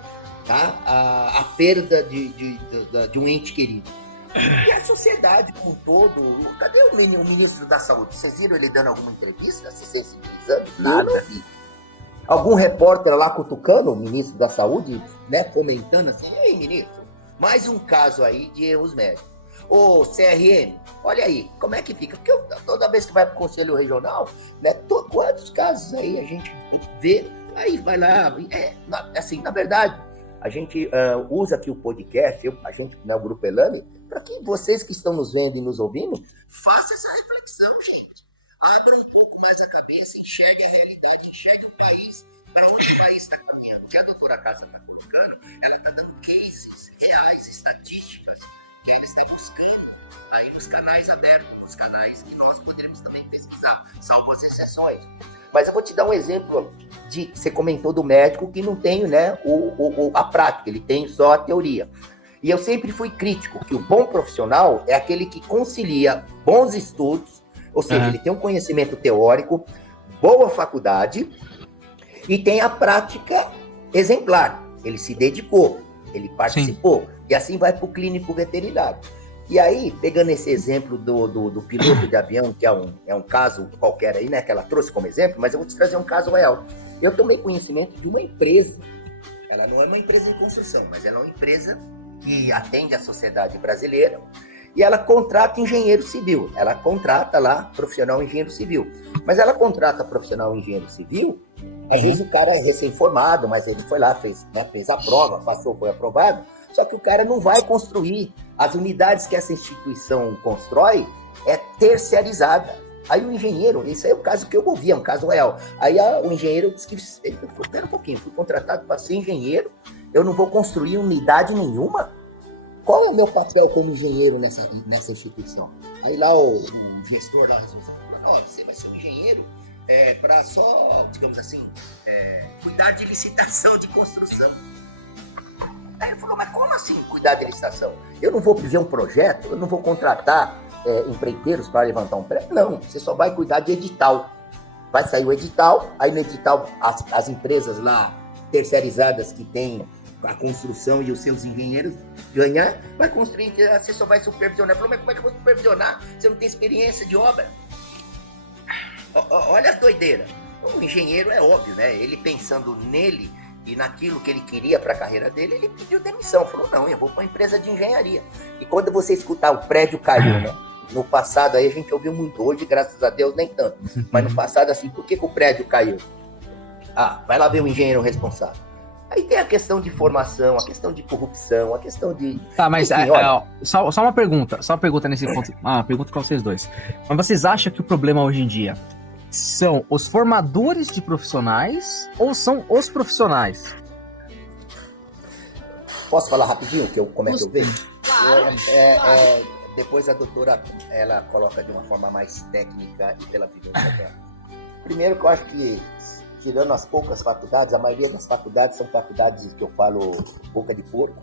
tá? a perda de um ente querido. E a sociedade como um todo, cadê o ministro da Saúde? Vocês viram ele dando alguma entrevista, se sensibilizando? Nada. Algum repórter lá cutucando o ministro da Saúde, né, comentando assim, e aí, ministro, mais um caso aí de erros médicos. Ô, CRM, olha aí, como é que fica? Porque toda vez que vai para o Conselho Regional, né, quantos casos aí a gente vê, aí vai lá, assim, na verdade, a gente usa aqui o podcast, a gente, né, o Grupo Elane, para que vocês que estão nos vendo e nos ouvindo, façam essa reflexão, gente. Abra um pouco mais a cabeça, enxergue a realidade, enxergue o país, para onde o país está caminhando. O que a doutora Cássia está colocando, ela está dando cases reais, estatísticas, que ela está buscando aí nos canais abertos, nos canais que nós poderemos também pesquisar, salvo as exceções. Mas eu vou te dar um exemplo você comentou do médico que não tem, né, a prática, ele tem só a teoria. E eu sempre fui crítico que o bom profissional é aquele que concilia bons estudos, ou seja, ele tem um conhecimento teórico, boa faculdade e tem a prática exemplar. Ele se dedicou, ele participou. Sim. E assim vai para o clínico veterinário. E aí, pegando esse exemplo do piloto de avião, que é um caso qualquer aí, né, que ela trouxe como exemplo, mas eu vou te trazer um caso real. Eu tomei conhecimento de uma empresa, ela não é uma empresa de construção, mas ela é uma empresa que atende a sociedade brasileira, e ela contrata engenheiro civil. Ela contrata lá profissional engenheiro civil. Mas ela contrata profissional engenheiro civil, às vezes o cara é recém-formado, mas ele foi lá, fez a prova, passou, foi aprovado, só que o cara não vai construir. As unidades que essa instituição constrói é terceirizada. Aí o engenheiro, esse é o caso que eu ouvi, é um caso real. Aí o engenheiro disse que, espera um pouquinho, fui contratado para ser engenheiro, eu não vou construir unidade nenhuma? Qual é o meu papel como engenheiro nessa instituição? Aí lá o gestor lá resolveu, você vai ser um engenheiro para só, digamos assim, cuidar de licitação de construção. Aí ele falou, mas como assim cuidar de licitação? Eu não vou fazer um projeto, eu não vou contratar empreiteiros para levantar um prédio? Não, você só vai cuidar de edital. Vai sair o edital, aí no edital as empresas lá terceirizadas que têm a construção e os seus engenheiros ganhar, vai construir, você só vai supervisionar. Ele falou, mas como é que eu vou supervisionar? Você não tem experiência de obra? Olha as doideiras. O engenheiro é óbvio, né? Ele pensando nele e naquilo que ele queria para a carreira dele, ele pediu demissão. Falou, não, eu vou para uma empresa de engenharia. E quando você escutar o prédio caiu, né? No passado aí a gente ouviu muito, hoje graças a Deus nem tanto. Mas no passado assim, por que o prédio caiu? Vai lá ver o engenheiro responsável. Aí tem a questão de formação, a questão de corrupção, a questão de... Tá, mas enfim, só uma pergunta nesse ponto, uma pergunta para vocês dois. Mas vocês acham que o problema hoje em dia são os formadores de profissionais ou são os profissionais? Posso falar rapidinho como é que eu vejo? Claro. Depois a doutora, ela coloca de uma forma mais técnica e pela vivência dela. Primeiro que eu acho que, tirando as poucas faculdades, a maioria das faculdades são faculdades que eu falo boca de porco,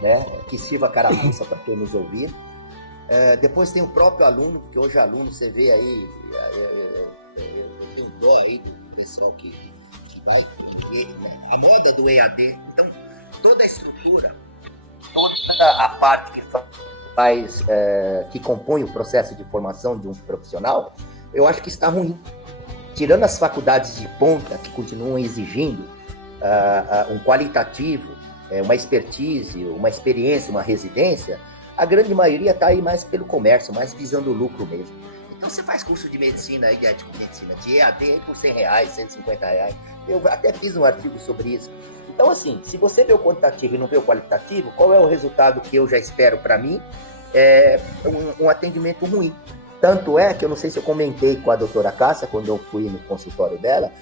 né? Que sirva a carapuça para quem nos ouvir. Depois tem o próprio aluno, porque hoje aluno, você vê aí, eu tenho dó aí do pessoal que vai ver, né? A moda do EAD. Então, toda a estrutura, toda a parte que compõe o processo de formação de um profissional, eu acho que está ruim. Tirando as faculdades de ponta, que continuam exigindo um qualitativo, uma expertise, uma experiência, uma residência, a grande maioria está aí mais pelo comércio, mais visando o lucro mesmo. Então você faz curso de medicina, de ético-medicina, de EAD aí por R$100, R$150. Eu até fiz um artigo sobre isso. Então, assim, se você vê o quantitativo e não vê o qualitativo, qual é o resultado que eu já espero para mim? Um atendimento ruim. Tanto é que eu não sei se eu comentei com a doutora Cássia, quando eu fui no consultório dela,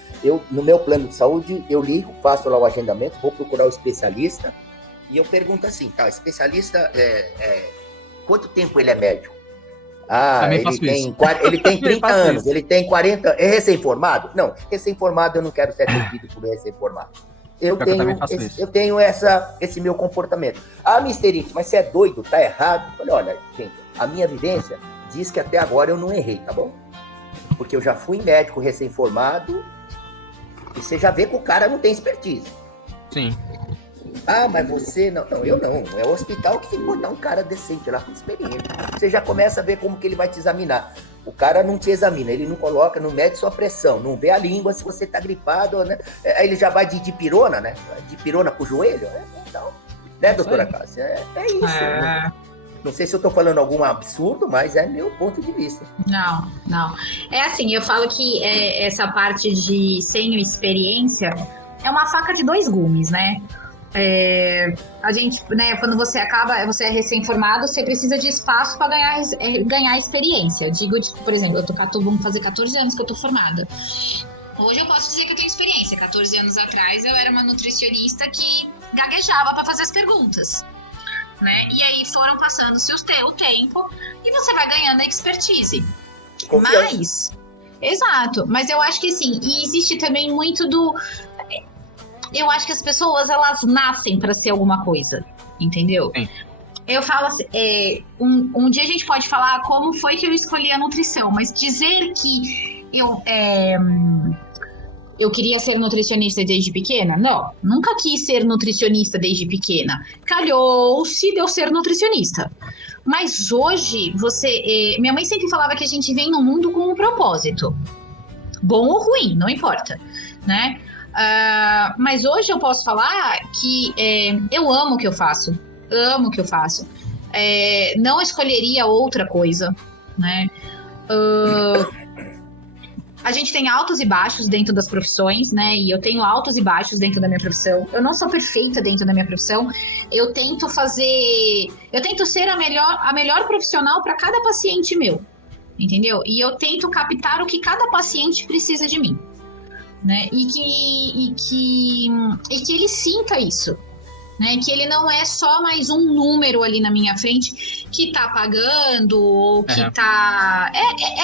no meu plano de saúde, eu ligo, faço lá o agendamento, vou procurar o especialista, e eu pergunto assim, tá, especialista, quanto tempo ele é médico? Ele tem 30 anos, ele tem 40, é recém-formado? Não, recém-formado eu não quero ser atendido por recém-formado. Eu tenho esse meu comportamento. Mister, mas você é doido, tá errado? Eu falei, olha, gente, a minha vivência diz que até agora eu não errei, tá bom? Porque eu já fui médico recém-formado e você já vê que o cara não tem expertise. Sim. Mas você não. Não, eu não. É o hospital que tem que botar um cara decente lá com experiência. Você já começa a ver como que ele vai te examinar. O cara não te examina, ele não coloca, não mede sua pressão, não vê a língua se você tá gripado, né? Aí ele já vai de dipirona, né? Dipirona pro joelho. Então, né, doutora Cássia? É isso. Né? Não sei se eu tô falando algum absurdo, mas é meu ponto de vista. Não. É assim, eu falo que essa parte de sem experiência é uma faca de dois gumes, né? A gente, né, quando você é recém-formado, você precisa de espaço para ganhar experiência. Digo, por exemplo, vamos fazer 14 anos que eu tô formada. Hoje eu posso dizer que eu tenho experiência. 14 anos atrás eu era uma nutricionista que gaguejava para fazer as perguntas, né? E aí foram passando-se o tempo e você vai ganhando expertise. Mas eu acho que assim, e existe também muito do... Eu acho que as pessoas, elas nascem para ser alguma coisa, entendeu? Sim. Eu falo assim, um dia a gente pode falar como foi que eu escolhi a nutrição, mas dizer que eu queria ser nutricionista desde pequena? Não, nunca quis ser nutricionista desde pequena. Calhou-se de eu ser nutricionista. Mas hoje, minha mãe sempre falava que a gente vem no mundo com um propósito. Bom ou ruim, não importa, né? Mas hoje eu posso falar que eu amo o que eu faço. Não escolheria outra coisa, né? A gente tem altos e baixos dentro das profissões, né? E eu tenho altos e baixos dentro da minha profissão. Eu não sou perfeita dentro da minha profissão. Eu tento ser a melhor profissional para cada paciente meu, entendeu? E eu tento captar o que cada paciente precisa de mim, né? E que ele sinta isso, né? Que ele não é só mais um número ali na minha frente que tá pagando ou que tá...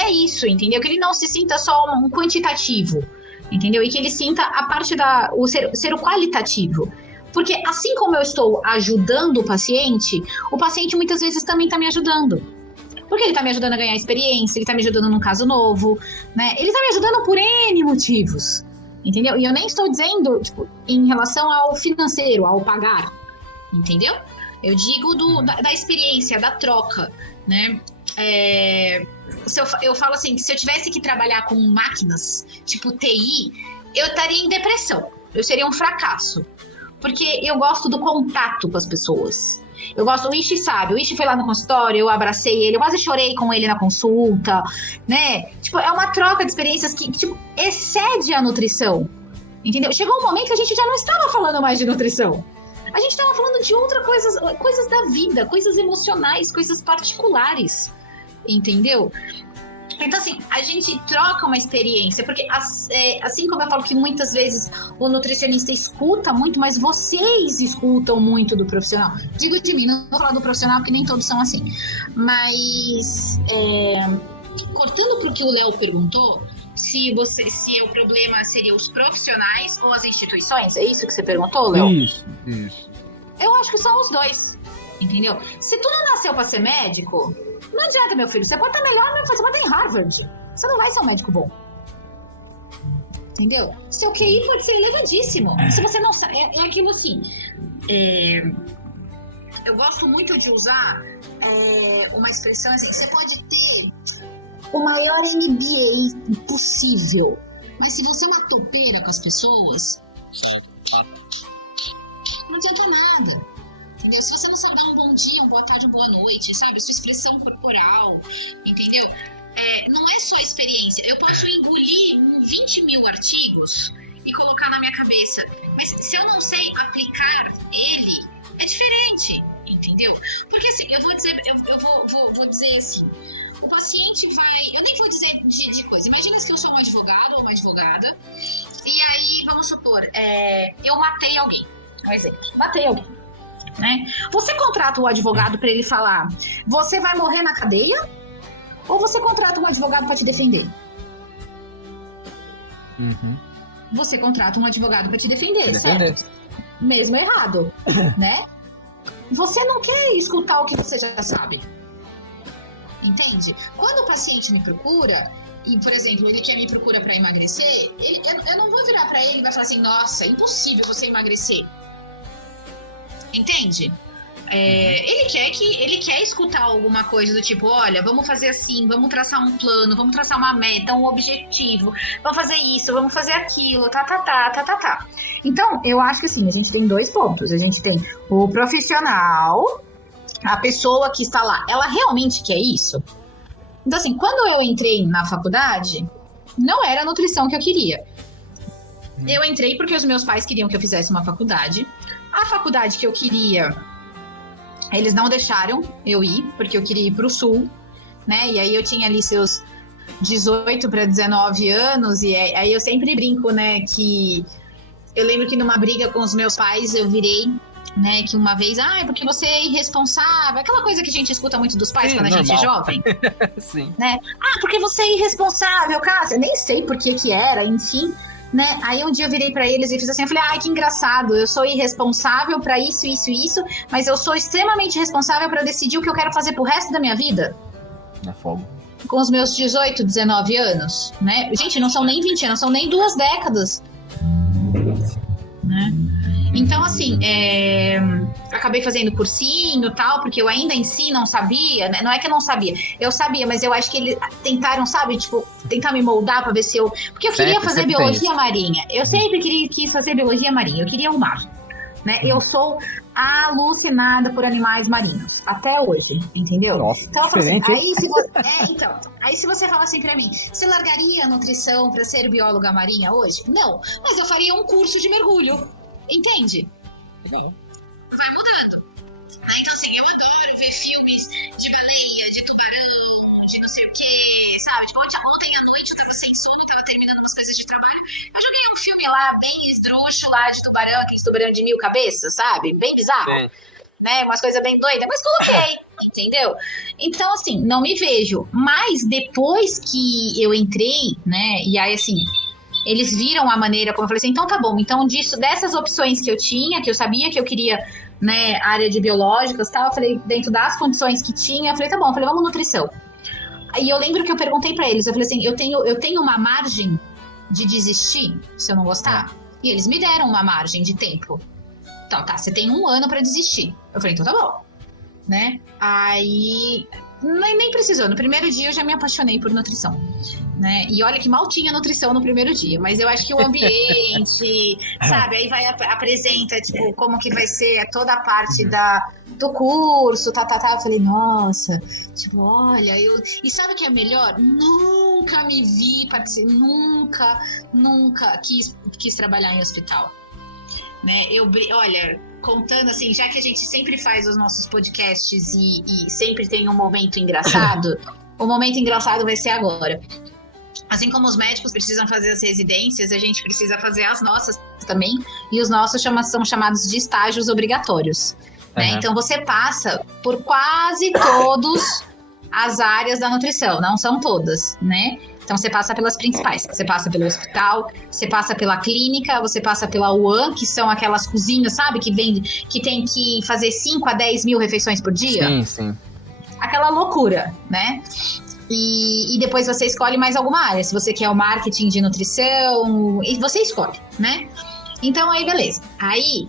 É isso, entendeu? Que ele não se sinta só um quantitativo, entendeu? E que ele sinta a parte ser o qualitativo. Porque assim como eu estou ajudando o paciente muitas vezes também tá me ajudando. Porque ele tá me ajudando a ganhar experiência, ele tá me ajudando num caso novo, né? Ele tá me ajudando por N motivos, entendeu? E eu nem estou dizendo, em relação ao financeiro, ao pagar, entendeu? Eu digo da experiência, da troca, né? Eu falo assim, que se eu tivesse que trabalhar com máquinas, tipo TI, eu estaria em depressão. Eu seria um fracasso. Porque eu gosto do contato com as pessoas. O Ishi sabe, o Ishi foi lá no consultório, eu abracei ele, eu quase chorei com ele na consulta, né? É uma troca de experiências que, excede a nutrição, entendeu? Chegou um momento que a gente já não estava falando mais de nutrição. A gente estava falando de outras coisas da vida, coisas emocionais, coisas particulares, entendeu? Então, assim, a gente troca uma experiência, porque assim como eu falo que muitas vezes o nutricionista escuta muito, mas vocês escutam muito do profissional. Digo de mim, não vou falar do profissional, porque nem todos são assim. Mas, cortando pro que o Léo perguntou, se o problema seria os profissionais ou as instituições, é isso que você perguntou, Léo? Isso. Eu acho que são os dois, entendeu? Se tu não nasceu pra ser médico, não adianta, meu filho. Você pode estar melhor, você pode estar em Harvard. Você não vai ser um médico bom. Entendeu? Seu QI pode ser elevadíssimo. Se você não sabe... É aquilo assim... Eu gosto muito de usar uma expressão assim. Você pode ter o maior MBA possível. Mas se você é uma topeira com as pessoas... não adianta nada. Entendeu? Se você não sabe dar um bom dia, uma boa tarde, uma boa noite, sabe? Sua expressão corporal, entendeu? Não é só experiência. Eu posso engolir 20 mil artigos e colocar na minha cabeça, mas se eu não sei aplicar ele, é diferente, entendeu? Porque assim, eu vou dizer assim, o paciente vai... Eu nem vou dizer de coisa. Imagina que eu sou um advogado ou uma advogada, e aí, vamos supor, eu matei alguém. Um exemplo, matei alguém. Né? Você contrata um advogado para ele falar: você vai morrer na cadeia? Ou você contrata um advogado para te defender? Você contrata um advogado para te defender, certo? Mesmo errado, né? Você não quer escutar o que você já sabe. Entende? Quando o paciente me procura e, por exemplo, ele me procura para emagrecer, eu não vou virar para ele e vai falar assim: nossa, é impossível você emagrecer. Entende? Ele quer escutar alguma coisa do tipo: olha, vamos fazer assim, vamos traçar um plano, vamos traçar uma meta, um objetivo, vamos fazer isso, vamos fazer aquilo, tá. Então, eu acho que assim, a gente tem dois pontos. A gente tem o profissional, a pessoa que está lá, ela realmente quer isso? Então, assim, quando eu entrei na faculdade, não era a nutrição que eu queria. Eu entrei porque os meus pais queriam que eu fizesse uma faculdade. A faculdade que eu queria, eles não deixaram eu ir, porque eu queria ir para o Sul, né? E aí eu tinha ali seus 18 para 19 anos, e aí eu sempre brinco, né? Que eu lembro que numa briga com os meus pais eu virei, né? Que uma vez, porque você é irresponsável, aquela coisa que a gente escuta muito dos pais. Sim, quando a gente é jovem. Sim. Né? Porque você é irresponsável, Cássia. Eu nem sei por que era, enfim. Né? Aí um dia eu virei pra eles e fiz assim, eu falei: que engraçado, eu sou irresponsável pra isso, mas eu sou extremamente responsável pra decidir o que eu quero fazer pro resto da minha vida. É fogo. Com os meus 18, 19 anos, né? Gente, não são nem 20 anos, são nem 2 décadas. Né? Então, assim, acabei fazendo cursinho e tal, porque eu ainda em si não sabia, né? Não é que eu não sabia, eu sabia, mas eu acho que eles tentaram, sabe, tipo, tentar me moldar pra ver se eu... Porque eu queria fazer biologia marinha, eu sempre quis fazer biologia marinha, eu queria o mar, né? Eu sou alucinada por animais marinhos, até hoje, entendeu? Nossa, então, diferente, assim, aí se você fala assim pra mim: você largaria a nutrição pra ser bióloga marinha hoje? Não, mas eu faria um curso de mergulho. Entende? Vai mudando. Então, assim, eu adoro ver filmes de baleia, de tubarão, de não sei o que, sabe? Tipo, ontem à noite eu tava sem sono, tava terminando umas coisas de trabalho. Eu joguei um filme lá, bem esdrúxulo lá, de tubarão, aquele tubarão de 1000 cabeças, sabe? Bem bizarro. Sim. Né? Umas coisas bem doidas, mas coloquei, entendeu? Então, assim, não me vejo. Mas depois que eu entrei, né, e aí, assim... Eles viram a maneira como eu falei assim: então tá bom, então dessas opções que eu tinha, que eu sabia que eu queria, né, área de biológicas e tal, eu falei, dentro das condições que tinha, eu falei, tá bom, eu falei, vamos nutrição. Aí eu lembro que eu perguntei pra eles, eu falei assim: eu tenho uma margem de desistir, se eu não gostar? E eles me deram uma margem de tempo. Então, tá, você tem 1 ano pra desistir. Eu falei, então tá bom, né? Aí, nem precisou, no primeiro dia eu já me apaixonei por nutrição. Né? E olha que mal tinha nutrição no primeiro dia, mas eu acho que o ambiente, sabe, aí apresenta, tipo, como que vai ser toda a parte do curso, eu falei, nossa, tipo, olha, e sabe o que é melhor? Nunca me vi, nunca quis trabalhar em hospital, né? Olha, contando assim, já que a gente sempre faz os nossos podcasts e sempre tem um momento engraçado, o momento engraçado vai ser agora. Assim como os médicos precisam fazer as residências, a gente precisa fazer as nossas também, e os nossos são chamados de estágios obrigatórios. Né? Então você passa por quase todas as áreas da nutrição, não são todas, né? Então você passa pelas principais, você passa pelo hospital, você passa pela clínica, você passa pela UAN, que são aquelas cozinhas, sabe? Que tem que fazer 5 a 10 mil refeições por dia. Sim, sim. Aquela loucura, né? E depois você escolhe mais alguma área, se você quer o marketing de nutrição, e você escolhe, né? Então aí beleza. Aí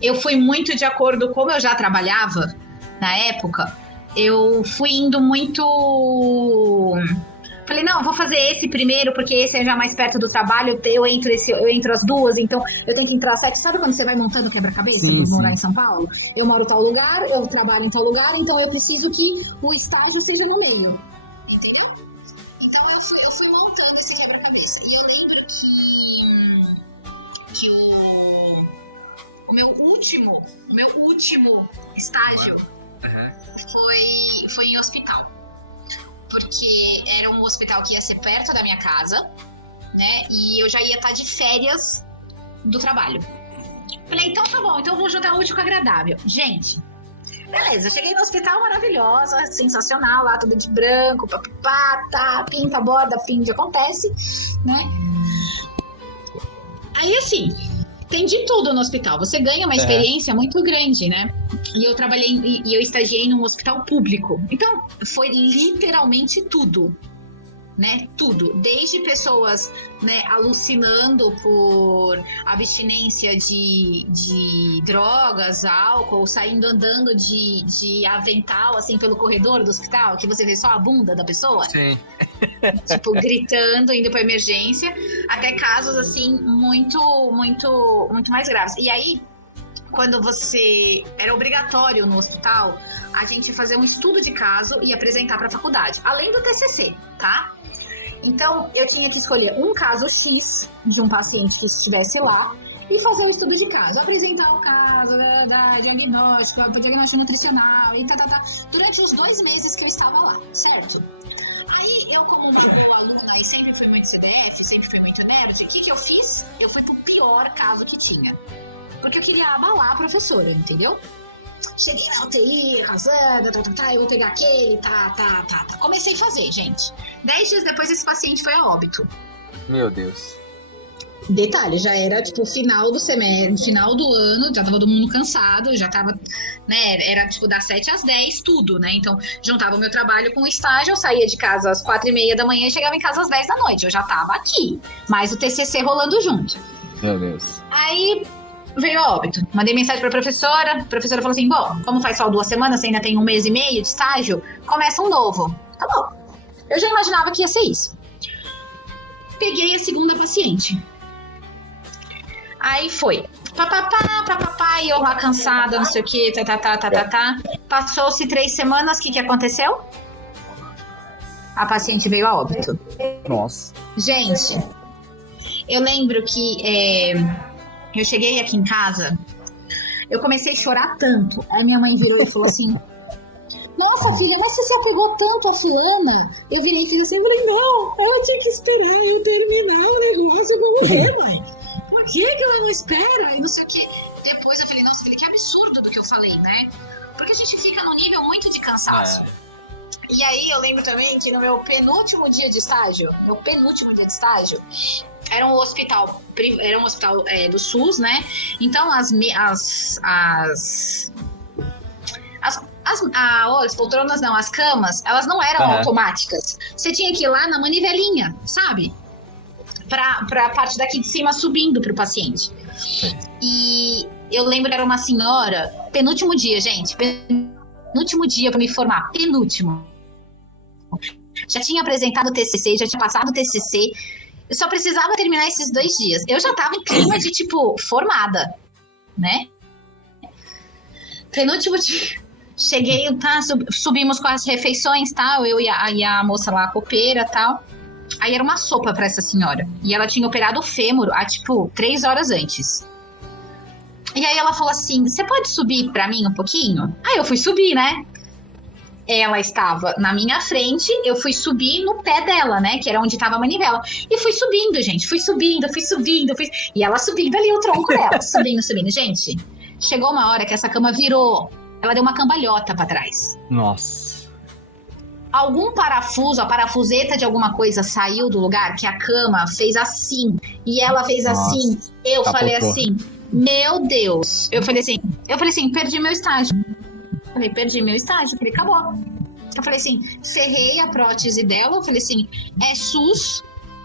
eu fui muito de acordo, como eu já trabalhava na época, eu fui indo muito... Falei, não, eu vou fazer esse primeiro, porque esse é já mais perto do trabalho, eu entro as duas, então eu tenho que entrar às 7. Sabe quando você vai montando quebra-cabeça por morar em São Paulo? Eu moro em tal lugar, eu trabalho em tal lugar, então eu preciso que o estágio seja no meio. Entendeu? Então eu fui montando esse quebra-cabeça. E eu lembro que o meu último estágio foi em hospital. Porque era um hospital que ia ser perto da minha casa, né? E eu já ia estar de férias do trabalho. Falei, então tá bom, então eu vou juntar o útil com o agradável. Gente, beleza, cheguei no hospital maravilhosa, sensacional, lá tudo de branco, papapá, tá, pinta, borda, pinta, acontece, né? Aí assim, tem de tudo no hospital. Você ganha uma experiência muito grande, né? E eu trabalhei e eu estagiei num hospital público. Então, foi literalmente tudo, né? Tudo. Desde pessoas, né, alucinando por abstinência de drogas, álcool, saindo andando de avental, assim, pelo corredor do hospital, que você vê só a bunda da pessoa. Sim. Tipo, gritando, indo pra emergência, até casos, assim, muito, muito, muito mais graves. E aí, quando era obrigatório no hospital, a gente fazer um estudo de caso e apresentar pra faculdade, além do TCC, tá? Então, eu tinha que escolher um caso X de um paciente que estivesse lá e fazer o estudo de caso, apresentar o caso, da diagnóstico nutricional e tá. Durante os 2 meses que eu estava lá, certo? Aí, eu como aluna e sempre fui muito CDF, sempre fui muito nerd, o que eu fiz? Eu fui pro pior caso que tinha. Porque eu queria abalar a professora, entendeu? Cheguei na UTI, arrasando, eu vou pegar aquele, tá. Comecei a fazer, gente. 10 dias depois, esse paciente foi a óbito. Meu Deus. Detalhe, já era, tipo, final do semestre, final do ano, já tava todo mundo cansado, já tava, né, era, tipo, das 7 às 10, tudo, né? Então, juntava o meu trabalho com o estágio, eu saía de casa às 4:30 da manhã e chegava em casa às 10 da noite. Eu já tava aqui, mas o TCC rolando junto. Meu Deus. Aí veio a óbito. Mandei mensagem pra professora. A professora falou assim, bom, como faz só 2 semanas, você ainda tem 1 mês e meio de estágio, começa um novo. Tá bom. Eu já imaginava que ia ser isso. Peguei a segunda paciente. Aí foi. Papapá, e eu lá cansada, não sei o que, tá. Passou-se 3 semanas, o que aconteceu? A paciente veio a óbito. Nossa. Gente, eu lembro que eu cheguei aqui em casa, eu comecei a chorar tanto. Aí minha mãe virou e falou assim, nossa, filha, mas você se apegou tanto a fulana? Eu virei e fiz assim, eu falei, não, ela tinha que esperar eu terminar o negócio pra morrer, mãe. Por que ela não espera? E não sei o que. Depois eu falei, nossa, filha, que absurdo do que eu falei, né? Porque a gente fica num nível muito de cansaço. E aí eu lembro também que no meu penúltimo dia de estágio, era um hospital do SUS, né? Então as poltronas não, as camas, elas não eram automáticas. Você tinha que ir lá na manivelinha, sabe? Pra parte daqui de cima subindo pro paciente. Sim. E eu lembro que era uma senhora, penúltimo dia, gente, penúltimo dia pra me formar, penúltimo. Já tinha apresentado o TCC, já tinha passado o TCC, eu só precisava terminar esses 2 dias. Eu já tava em clima de, tipo, formada, né? Penúltimo dia, cheguei, tá, subimos com as refeições, tal, eu e a moça lá, a copeira, tal. Aí era uma sopa pra essa senhora. E ela tinha operado o fêmur há, tipo, 3 horas antes. E aí ela falou assim, você pode subir pra mim um pouquinho? Aí eu fui subir, né? Ela estava na minha frente, eu fui subir no pé dela, né? Que era onde estava a manivela. E fui subindo, gente. Fui subindo. E ela subindo ali o tronco dela. Subindo. Gente, chegou uma hora que essa cama virou. Ela deu uma cambalhota pra trás. Nossa. Algum parafuso, a parafuseta de alguma coisa saiu do lugar, que a cama fez assim. E ela fez assim. Eu falei assim, meu Deus. Eu falei assim, perdi meu estágio. Perdi meu estágio. Falei, acabou. Eu falei assim, ferrei a prótese dela. Eu falei assim, é SUS,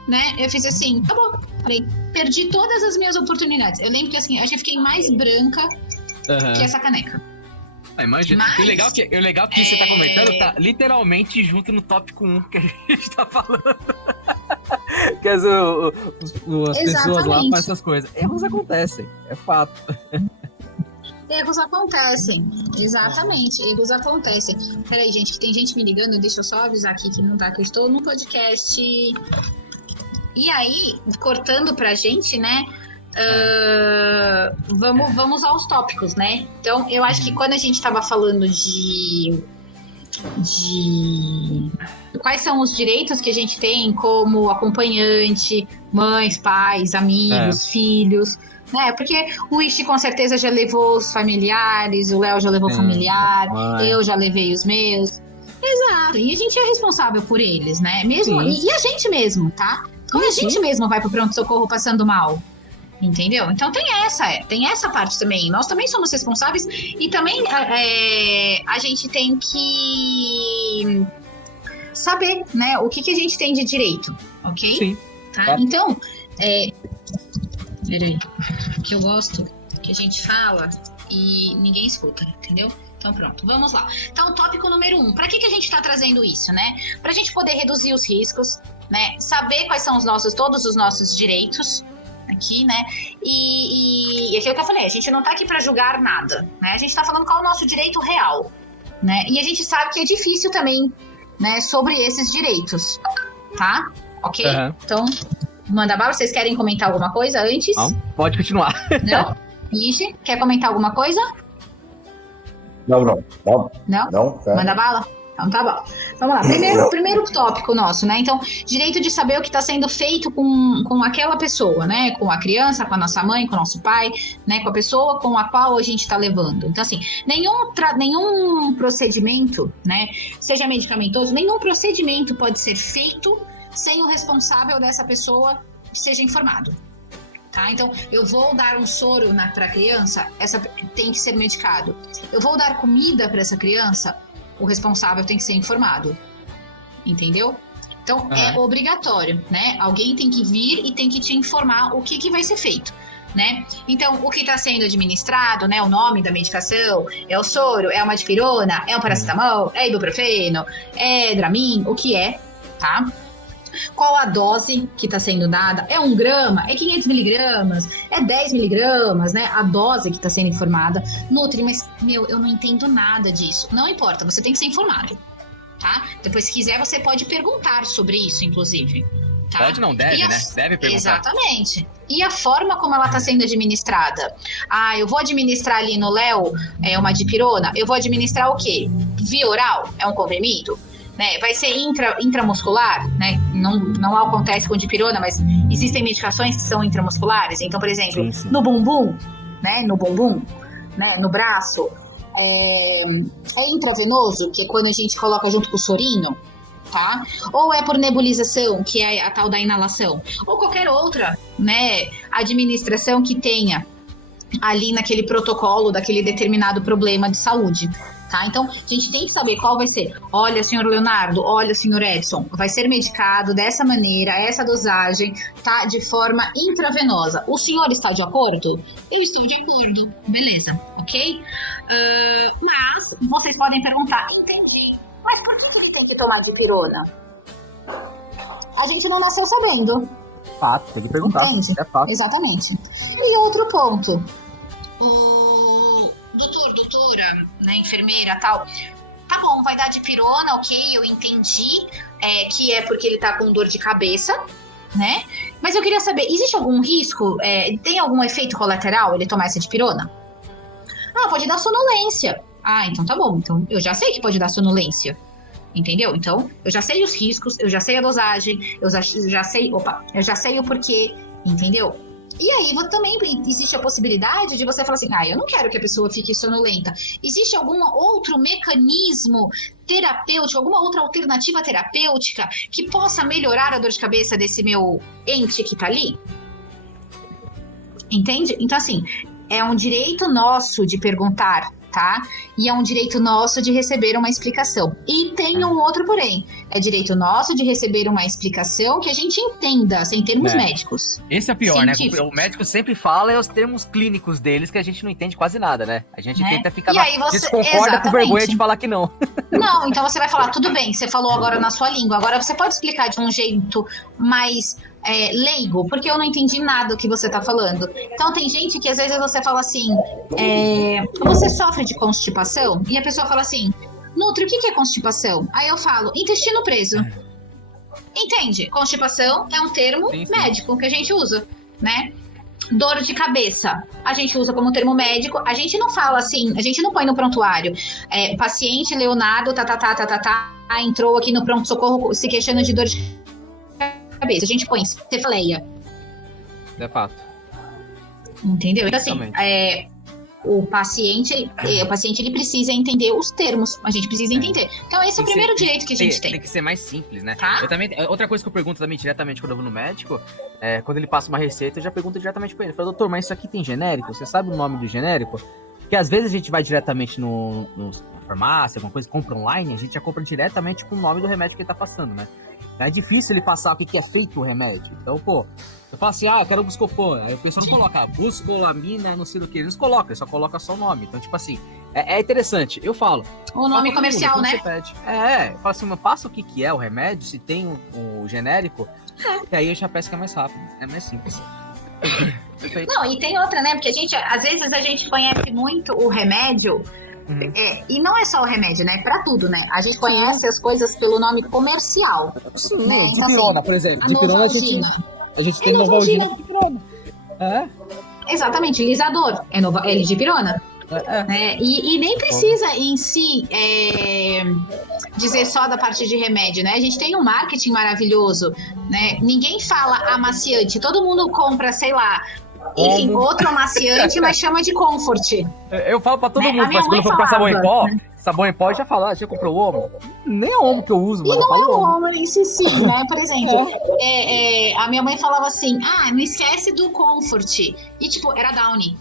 né? Eu fiz assim, acabou. Falei, perdi todas as minhas oportunidades. Eu lembro que assim, eu já fiquei mais branca que essa caneca. Imagina. Mas, o legal que você tá comentando tá literalmente junto no tópico 1 que a gente tá falando. Que as pessoas lá fazem essas coisas. Erros acontecem, é fato. Erros acontecem, exatamente, erros acontecem. Peraí, gente, que tem gente me ligando, deixa eu só avisar aqui que não tá, que eu estou no podcast. E aí, cortando pra gente, né, vamos aos tópicos, né? Então, eu acho que quando a gente tava falando de quais são os direitos que a gente tem como acompanhante, mães, pais, amigos, filhos, né? Porque o Ishi com certeza já levou os familiares, o Léo já levou familiar, eu já levei os meus. Exato, e a gente é responsável por eles, né? Mesmo, e a gente mesmo, tá? Como a gente mesmo vai pro pronto-socorro passando mal. Entendeu? Então tem essa parte também. Nós também somos responsáveis e também a gente tem que saber, né, o que a gente tem de direito, ok? Sim. Tá? Então, peraí, que eu gosto que a gente fala e ninguém escuta, entendeu? Então pronto, vamos lá. Então, tópico número 1. Para que a gente está trazendo isso, né? Para a gente poder reduzir os riscos, né? Saber quais são todos os nossos direitos aqui, né? E aquilo que eu falei, a gente não tá aqui para julgar nada, né? A gente tá falando qual é o nosso direito real, né? E a gente sabe que é difícil também, né? Sobre esses direitos, tá? Ok? Então, manda bala, vocês querem comentar alguma coisa antes? Não, pode continuar. Não? Ishi, quer comentar alguma coisa? Não? Não? Manda bala? Então tá bom. Vamos lá. Primeiro tópico nosso, né? Então, direito de saber o que está sendo feito com aquela pessoa, né? Com a criança, com a nossa mãe, com o nosso pai, né? Com a pessoa com a qual a gente está levando. Então, assim, nenhum procedimento, né? Seja medicamentoso, nenhum procedimento pode ser feito sem o responsável dessa pessoa seja informado. Tá? Então, eu vou dar um soro para a criança, essa tem que ser medicado. Eu vou dar comida para essa criança, o responsável tem que ser informado, entendeu? Então, é obrigatório, né? Alguém tem que vir e tem que te informar o que vai ser feito, né? Então, o que está sendo administrado, né? O nome da medicação, é o soro, é uma dipirona, é um paracetamol, é ibuprofeno, é Dramin, o que é, tá? Qual a dose que está sendo dada? É 1 grama? É 500 miligramas? É 10 miligramas, né? A dose que está sendo informada. Nutri, mas, eu não entendo nada disso. Não importa, você tem que ser informado, tá? Depois, se quiser, você pode perguntar sobre isso, inclusive. Tá? Pode não, deve, né? Deve perguntar. Exatamente. E a forma como ela está sendo administrada? Eu vou administrar ali no Léo uma dipirona? Eu vou administrar o quê? Via oral? É um comprimido? Né, vai ser intramuscular, né? Não acontece com dipirona, mas existem medicações que são intramusculares. Então, por exemplo, no bumbum, né? No bumbum, né? No braço, é intravenoso, que é quando a gente coloca junto com o sorinho, tá? Ou é por nebulização, que é a tal da inalação, ou qualquer outra, né? Administração que tenha ali naquele protocolo daquele determinado problema de saúde. Tá? Então, a gente tem que saber qual vai ser. Olha, senhor Leonardo, olha, senhor Edson, vai ser medicado dessa maneira, essa dosagem, tá? De forma intravenosa. O senhor está de acordo? Eu estou de acordo, beleza, ok? Mas, vocês podem perguntar, entendi, mas por que ele tem que tomar dipirona? A gente não nasceu sabendo. Fato, tem que perguntar. Entende? É fato. Exatamente. E outro ponto. Doutora, né, enfermeira, tal. Tá bom, vai dar dipirona, ok, eu entendi que é porque ele tá com dor de cabeça, né? Mas eu queria saber, existe algum risco, tem algum efeito colateral ele tomar essa dipirona? Pode dar sonolência, Ah, então tá bom. Então eu já sei que pode dar sonolência. Entendeu? Então, eu já sei os riscos, eu já sei a dosagem, eu já sei o porquê, entendeu? E aí também existe a possibilidade de você falar assim, eu não quero que a pessoa fique sonolenta. Existe algum outro mecanismo terapêutico, alguma outra alternativa terapêutica que possa melhorar a dor de cabeça desse meu ente que tá ali? Entende? Então, assim, é um direito nosso de perguntar, tá? E é um direito nosso de receber uma explicação. E tem um outro porém. É direito nosso de receber uma explicação que a gente entenda, sem termos médicos. Esse é o pior, científicos. né? O médico sempre fala os termos clínicos deles que a gente não entende quase nada, né? A gente tenta ficar... E aí você... A gente concorda com vergonha de falar que não. Não, então você vai falar, tudo bem, você falou agora na sua língua. Agora você pode explicar de um jeito mais... leigo, porque eu não entendi nada do que você tá falando. Então tem gente que às vezes você fala assim, você sofre de constipação? E a pessoa fala assim, Nutri, o que é constipação? Aí eu falo, intestino preso. Entende? Constipação é um termo médico que a gente usa, né? Dor de cabeça, a gente usa como termo médico, a gente não fala assim, a gente não põe no prontuário. Paciente Leonardo, entrou aqui no pronto-socorro se queixando de dor de cabeça, a gente põe cefaleia. É fato. Entendeu? Então, assim, o paciente ele precisa entender os termos. A gente precisa entender. Então, esse é o primeiro direito que a gente tem. Tem que ser mais simples, né? Tá? Outra coisa que eu pergunto também diretamente quando eu vou no médico, quando ele passa uma receita, eu já pergunto diretamente pra ele. Eu falo, doutor, mas isso aqui tem genérico? Você sabe o nome do genérico? Porque às vezes a gente vai diretamente na farmácia, alguma coisa, compra online, a gente já compra diretamente com o nome do remédio que ele tá passando, né? É difícil ele passar o que é feito o remédio. Então, pô, eu falo assim, eu quero Buscopan. Aí o pessoal não coloca Buscolamina, não sei do que. Eles colocam, só coloca só o nome. Então, tipo assim, é interessante. Eu falo. O nome comercial, né? Você pede. Eu falo assim, passa o que é o remédio, se tem o genérico, e aí eu já peço que é mais rápido. É mais simples. Perfeito. Não, e tem outra, né? Porque às vezes a gente conhece muito o remédio. E não é só o remédio, né? Pra tudo, né? A gente conhece as coisas pelo nome comercial. Sim, né? Dipirona, por exemplo. Dipirona a gente tem Novalgina de Dipirona. Exatamente, lisador. É Dipirona. Né? E nem precisa em si dizer só da parte de remédio, né? A gente tem um marketing maravilhoso, né? Ninguém fala amaciante, todo mundo compra, sei lá, enfim, outro amaciante, mas chama de Comfort. Eu falo pra todo mundo, mas quando eu for comprar sabão em pó, já fala, já comprou o Omo? Nem é Omo que eu uso, mas e eu falo não é Omo. Omo, isso sim, né? Por exemplo, a minha mãe falava assim, não esquece do Comfort. E tipo, era Downy.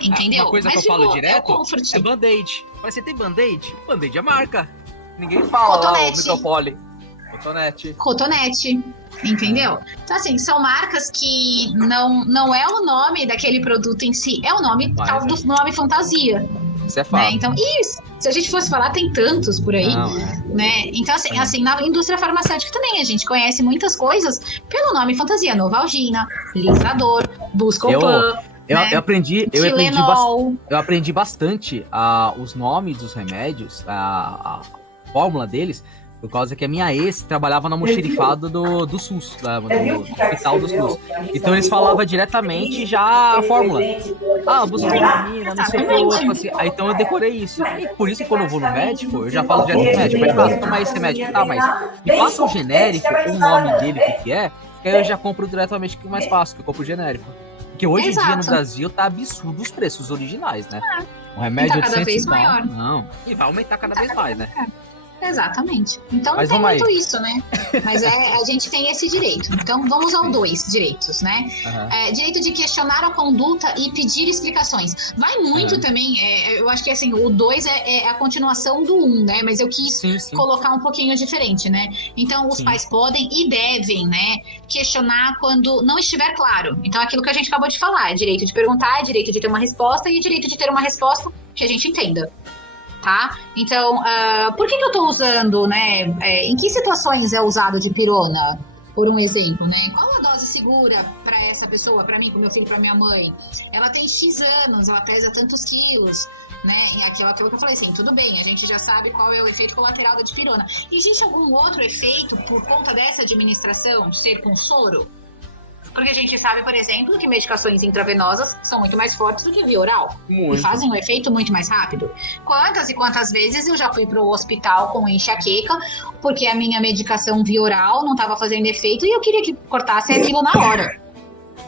Entendeu? Uma coisa mas, que eu falo direto é Band-Aid. Mas você tem Band-Aid? Band-Aid é marca. Ninguém fala lá, o Micropole. Cotonete. Entendeu? Então, assim, são marcas que não é o nome daquele produto em si, é o nome tal do nome fantasia. Isso é fato. Né? Então, se a gente fosse falar, tem tantos por aí, né? Então, assim, na indústria farmacêutica também, a gente conhece muitas coisas pelo nome fantasia. Novalgina, Lisador, Buscopan. Eu aprendi bastante os nomes dos remédios, a fórmula deles, por causa que a minha ex trabalhava no almoxerifado do SUS, do hospital do SUS. Então eles falavam diretamente já a fórmula. Buscolamina, não sei o que, tipo assim. Aí então eu decorei isso. E por isso que quando eu vou no médico, eu já falo direto pro médico, mas toma esse remédio, mas me passa um genérico, o nome dele, o que é, que aí eu já compro diretamente, que é mais fácil, que eu compro o genérico. Porque hoje em dia no Brasil tá absurdo os preços originais, né? O remédio tá cada vez maior. Não. E vai aumentar cada vez mais, né? Exatamente. Então não tem muito isso, né? Mas a gente tem esse direito. Então vamos ao 2 direitos, né? Direito de questionar a conduta e pedir explicações. Vai muito também, eu acho que assim, o 2 é a continuação do 1, né? Mas eu quis colocar um pouquinho diferente, né? Então os pais podem e devem, né? Questionar quando não estiver claro. Então aquilo que a gente acabou de falar, direito de perguntar, direito de ter uma resposta e direito de ter uma resposta que a gente entenda. Tá? Então, por que eu tô usando, né? Em que situações é usado Dipirona? Por um exemplo, né? Qual a dose segura para essa pessoa, para mim, pro meu filho, para minha mãe? Ela tem X anos, ela pesa tantos quilos, né? E aquilo que eu falei assim, tudo bem, a gente já sabe qual é o efeito colateral da Dipirona. Existe algum outro efeito por conta dessa administração, ser com soro? Porque a gente sabe, por exemplo, que medicações intravenosas são muito mais fortes do que via oral. Muito. E fazem um efeito muito mais rápido. Quantas e quantas vezes eu já fui pro hospital com enxaqueca, porque a minha medicação via oral não estava fazendo efeito e eu queria que cortasse aquilo na hora.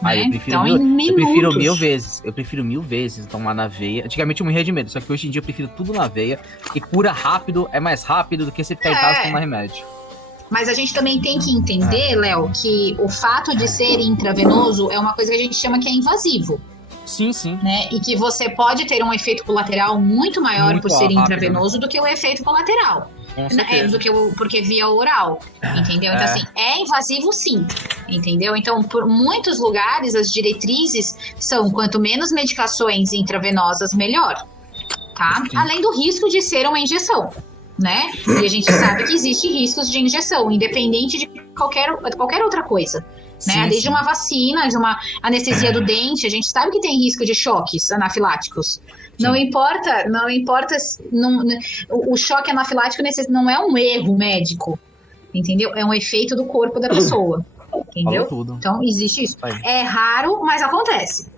Né? Eu prefiro, Então, eu prefiro minutos. eu prefiro mil vezes tomar na veia. Antigamente eu morria de medo, só que hoje em dia eu prefiro tudo na veia. E cura rápido, é mais rápido do que você ficar em casa tomar remédio. Mas a gente também tem que entender, Léo, que o fato de ser intravenoso é uma coisa que a gente chama que é invasivo. Sim, sim. Né? E que você pode ter um efeito colateral muito maior Muito por ser rápido, intravenoso do que o efeito colateral. Com certeza. Porque via oral, entendeu? Então, assim, é invasivo sim, entendeu? Então, por muitos lugares, as diretrizes são quanto menos medicações intravenosas, melhor, tá? Sim. Além do risco de ser uma injeção, né? E a gente sabe que existe riscos de injeção, independente de qualquer outra coisa. Né? Sim, Desde sim. uma vacina, de uma anestesia do dente, a gente sabe que tem risco de choques anafiláticos. Não importa, o choque anafilático não é um erro médico, entendeu? É um efeito do corpo da pessoa, entendeu? Falou tudo. Então, existe isso. Aí. É raro, mas acontece,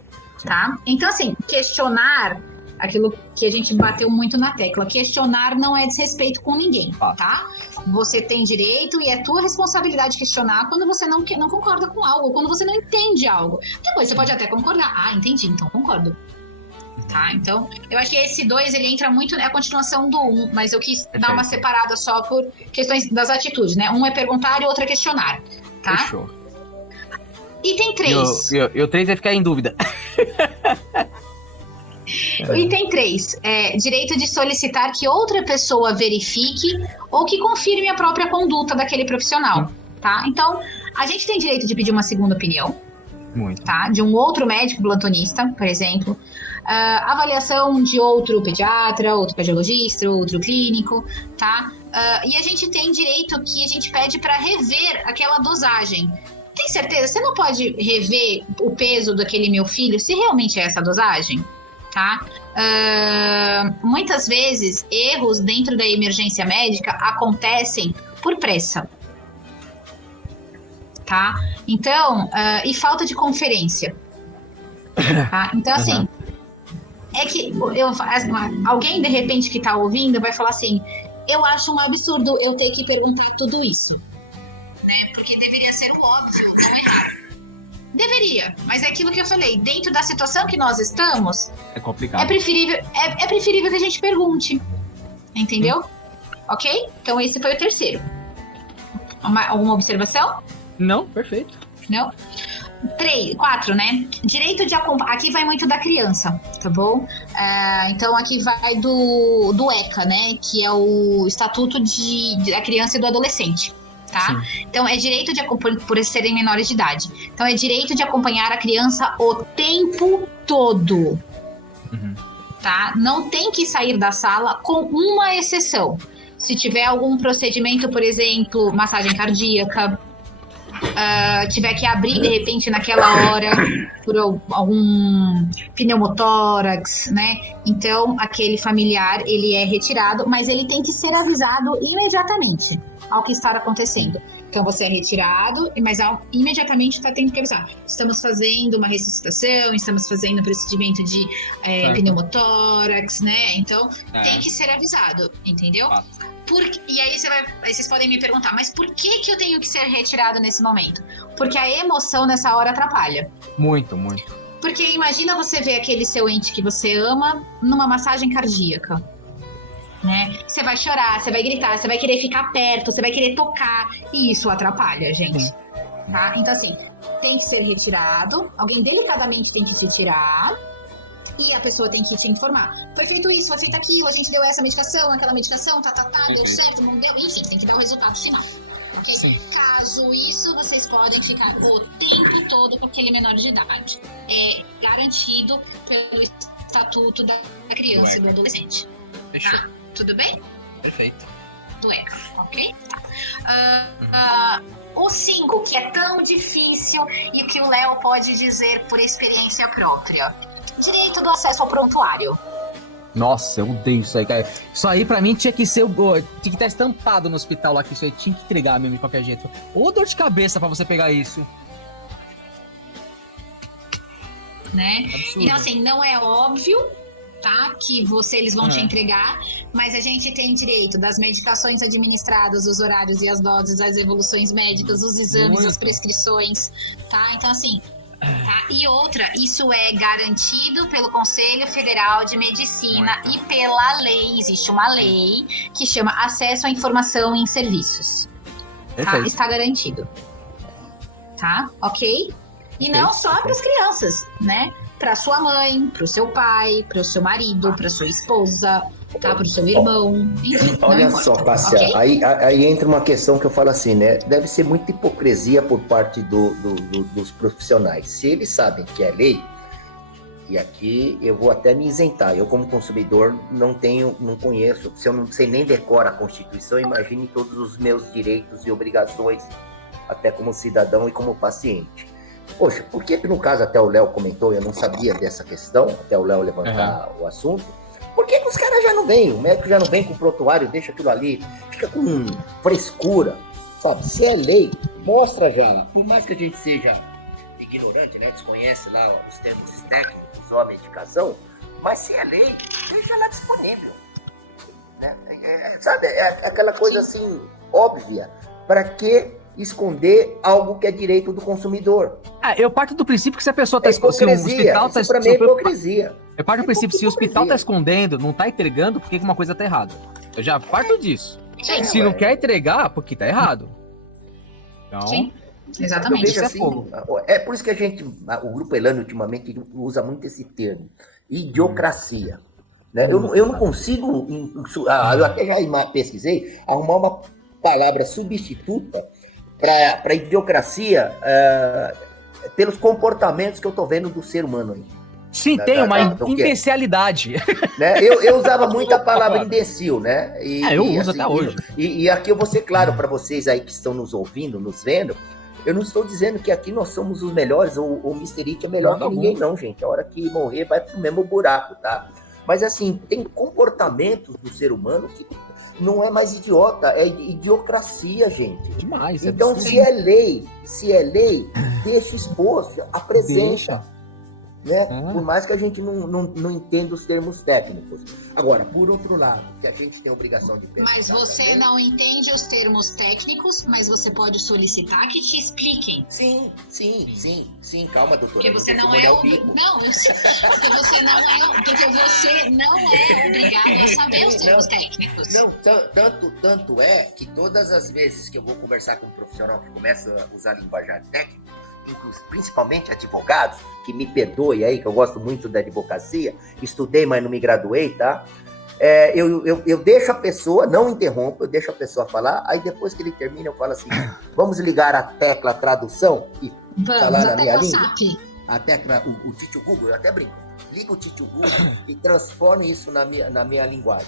tá? Então, assim, questionar aquilo que a gente bateu muito na tecla. Questionar não é desrespeito com ninguém, tá? Você tem direito e é tua responsabilidade questionar quando você não concorda com algo, quando você não entende algo. Depois você pode até concordar. Ah, entendi, então concordo. Tá? Então, eu acho que esse 2, ele entra muito, é a continuação do 1, mas eu quis dar uma separada só por questões das atitudes, né? Um é perguntar e o outro é questionar, tá? Fechou. Item 3. E o 3 vai ficar em dúvida. Item 3, direito de solicitar que outra pessoa verifique ou que confirme a própria conduta daquele profissional, tá? Então, a gente tem direito de pedir uma segunda opinião, Muito. tá? De um outro médico plantonista, por exemplo, avaliação de outro pediatra, outro cardiologista, outro clínico, tá? E a gente tem direito que a gente pede para rever aquela dosagem. Tem certeza? Você não pode rever o peso daquele meu filho se realmente é essa dosagem? Tá? Muitas vezes erros dentro da emergência médica acontecem por pressa, tá? Então, e falta de conferência, tá? Então, assim, é que alguém de repente que tá ouvindo vai falar assim: eu acho um absurdo eu ter que perguntar tudo isso, né? Porque deveria ser o óbvio, não errar. Deveria, mas é aquilo que eu falei, dentro da situação que nós estamos, É complicado. é preferível que a gente pergunte, entendeu? Ok? Então esse foi o terceiro. Alguma observação? Não, perfeito. Não? 4, né? Direito de acompanhar. Aqui vai muito da criança, tá bom? Então aqui vai do ECA, né? Que é o Estatuto da Criança e do Adolescente. Tá? Então, é direito de acompanhar, por serem menores de idade. Então, é direito de acompanhar a criança o tempo todo. Tá? Não tem que sair da sala, com uma exceção. Se tiver algum procedimento, por exemplo, massagem cardíaca, tiver que abrir de repente naquela hora por algum pneumotórax, né? Então, aquele familiar, ele é retirado, mas ele tem que ser avisado imediatamente ao que está acontecendo. Então, você é retirado, mas imediatamente está tendo que avisar. Estamos fazendo uma ressuscitação, estamos fazendo um procedimento de pneumotórax, né? Então, tem que ser avisado, entendeu? E aí vocês podem me perguntar, mas por que eu tenho que ser retirado nesse momento? Porque a emoção nessa hora atrapalha. Muito, muito. Porque imagina você ver aquele seu ente que você ama numa massagem cardíaca. Né? Você vai chorar, você vai gritar, você vai querer ficar perto, você vai querer tocar, e isso atrapalha, gente. Tá? Então, assim, tem que ser retirado, alguém delicadamente tem que te tirar, e a pessoa tem que te informar. Foi feito isso, foi feito aquilo, a gente deu essa medicação, aquela medicação, deu certo, não deu, enfim, tem que dar o resultado final. Okay? Caso isso, vocês podem ficar o tempo todo com aquele menor de idade. É garantido pelo Estatuto da Criança e do Adolescente. Fechou. Tá? Tudo bem? Perfeito. Do ECA, ok? Tá. O 5, que é tão difícil e que o Léo pode dizer por experiência própria. Direito do acesso ao prontuário. Nossa, eu odeio isso aí, cara. Isso aí pra mim tinha que ser tinha que estar estampado no hospital lá, que isso aí tinha que entregar mesmo de qualquer jeito. Ou dor de cabeça pra você pegar isso. né? Absurdo. Então, assim, não é óbvio, tá? Que eles vão te entregar, mas a gente tem direito das medicações administradas, os horários e as doses, as evoluções médicas, os exames, as prescrições, tá? Então, assim, tá? E outra, isso é garantido pelo Conselho Federal de Medicina e pela lei, existe uma lei que chama Acesso à Informação em Serviços, tá? Perfeito. Está garantido, tá? Ok? E não só para as crianças, né? Para sua mãe, para o seu pai, para o seu marido, para sua esposa, tá? Para o seu irmão, enfim. Olha não só, importa, Cássia, ok? aí entra uma questão que eu falo assim, né? Deve ser muita hipocrisia por parte dos profissionais. Se eles sabem que é lei, e aqui eu vou até me isentar. Eu, como consumidor, não conheço, se eu não sei nem decorar a Constituição, imagine todos os meus direitos e obrigações, até como cidadão e como paciente. Poxa, por que no caso até o Léo comentou, eu não sabia dessa questão, até o Léo levantar o assunto, por que os caras já não vêm? O médico já não vem com o prontuário, deixa aquilo ali, fica com frescura, sabe? Se é lei, mostra já, por mais que a gente seja ignorante, né, desconhece lá os termos técnicos ou a medicação, mas se é lei, deixa lá disponível, né? Sabe, é aquela coisa assim, óbvia, para que esconder algo que é direito do consumidor? Eu parto do princípio que se a pessoa tá hipocrisia, isso pra mim é hipocrisia. Eu parto do princípio, se o hospital tá escondendo, não tá entregando, por que uma coisa tá errada? Eu já parto disso. Se não quer entregar, porque tá errado. Então, Sim, eu exatamente. vejo Isso é assim, fogo. é por isso que o Grupo Elane ultimamente usa muito esse termo, idiocracia. Né? Eu não consigo, eu até já pesquisei, arrumar uma palavra substituta para idiocracia pelos comportamentos que eu tô vendo do ser humano aí. sim, tem uma imbecilidade. Né? Eu usava muito a palavra imbecil, né? Eu uso até hoje. E aqui eu vou ser claro para vocês aí que estão nos ouvindo, nos vendo, eu não estou dizendo que aqui nós somos os melhores, ou o Mr. It é melhor que ninguém, não, gente. A hora que morrer vai pro mesmo buraco, tá? Mas assim, tem comportamentos do ser humano que não é mais idiota, é idiocracia, gente. Demais. Então, se é lei, deixa exposto, apresenta. Né? Por mais que a gente não entenda os termos técnicos. Agora, por outro lado, que a gente tem a obrigação de pesquisar. Mas você também, não entende os termos técnicos, mas você pode solicitar que te expliquem. Sim, calma, doutora. Porque você não é obrigado a saber os termos técnicos. Não, tanto é que todas as vezes que eu vou conversar com um profissional que começa a usar linguajar técnico, principalmente advogados, que me perdoe aí, que eu gosto muito da advocacia, estudei, mas não me graduei, tá? Eu deixo a pessoa, não interrompo, eu deixo a pessoa falar, aí depois que ele termina eu falo assim, vamos ligar a tecla tradução e falar na minha língua? A tecla, o Titio Google, eu até brinco, liga o Titio Google e transforme isso na minha linguagem.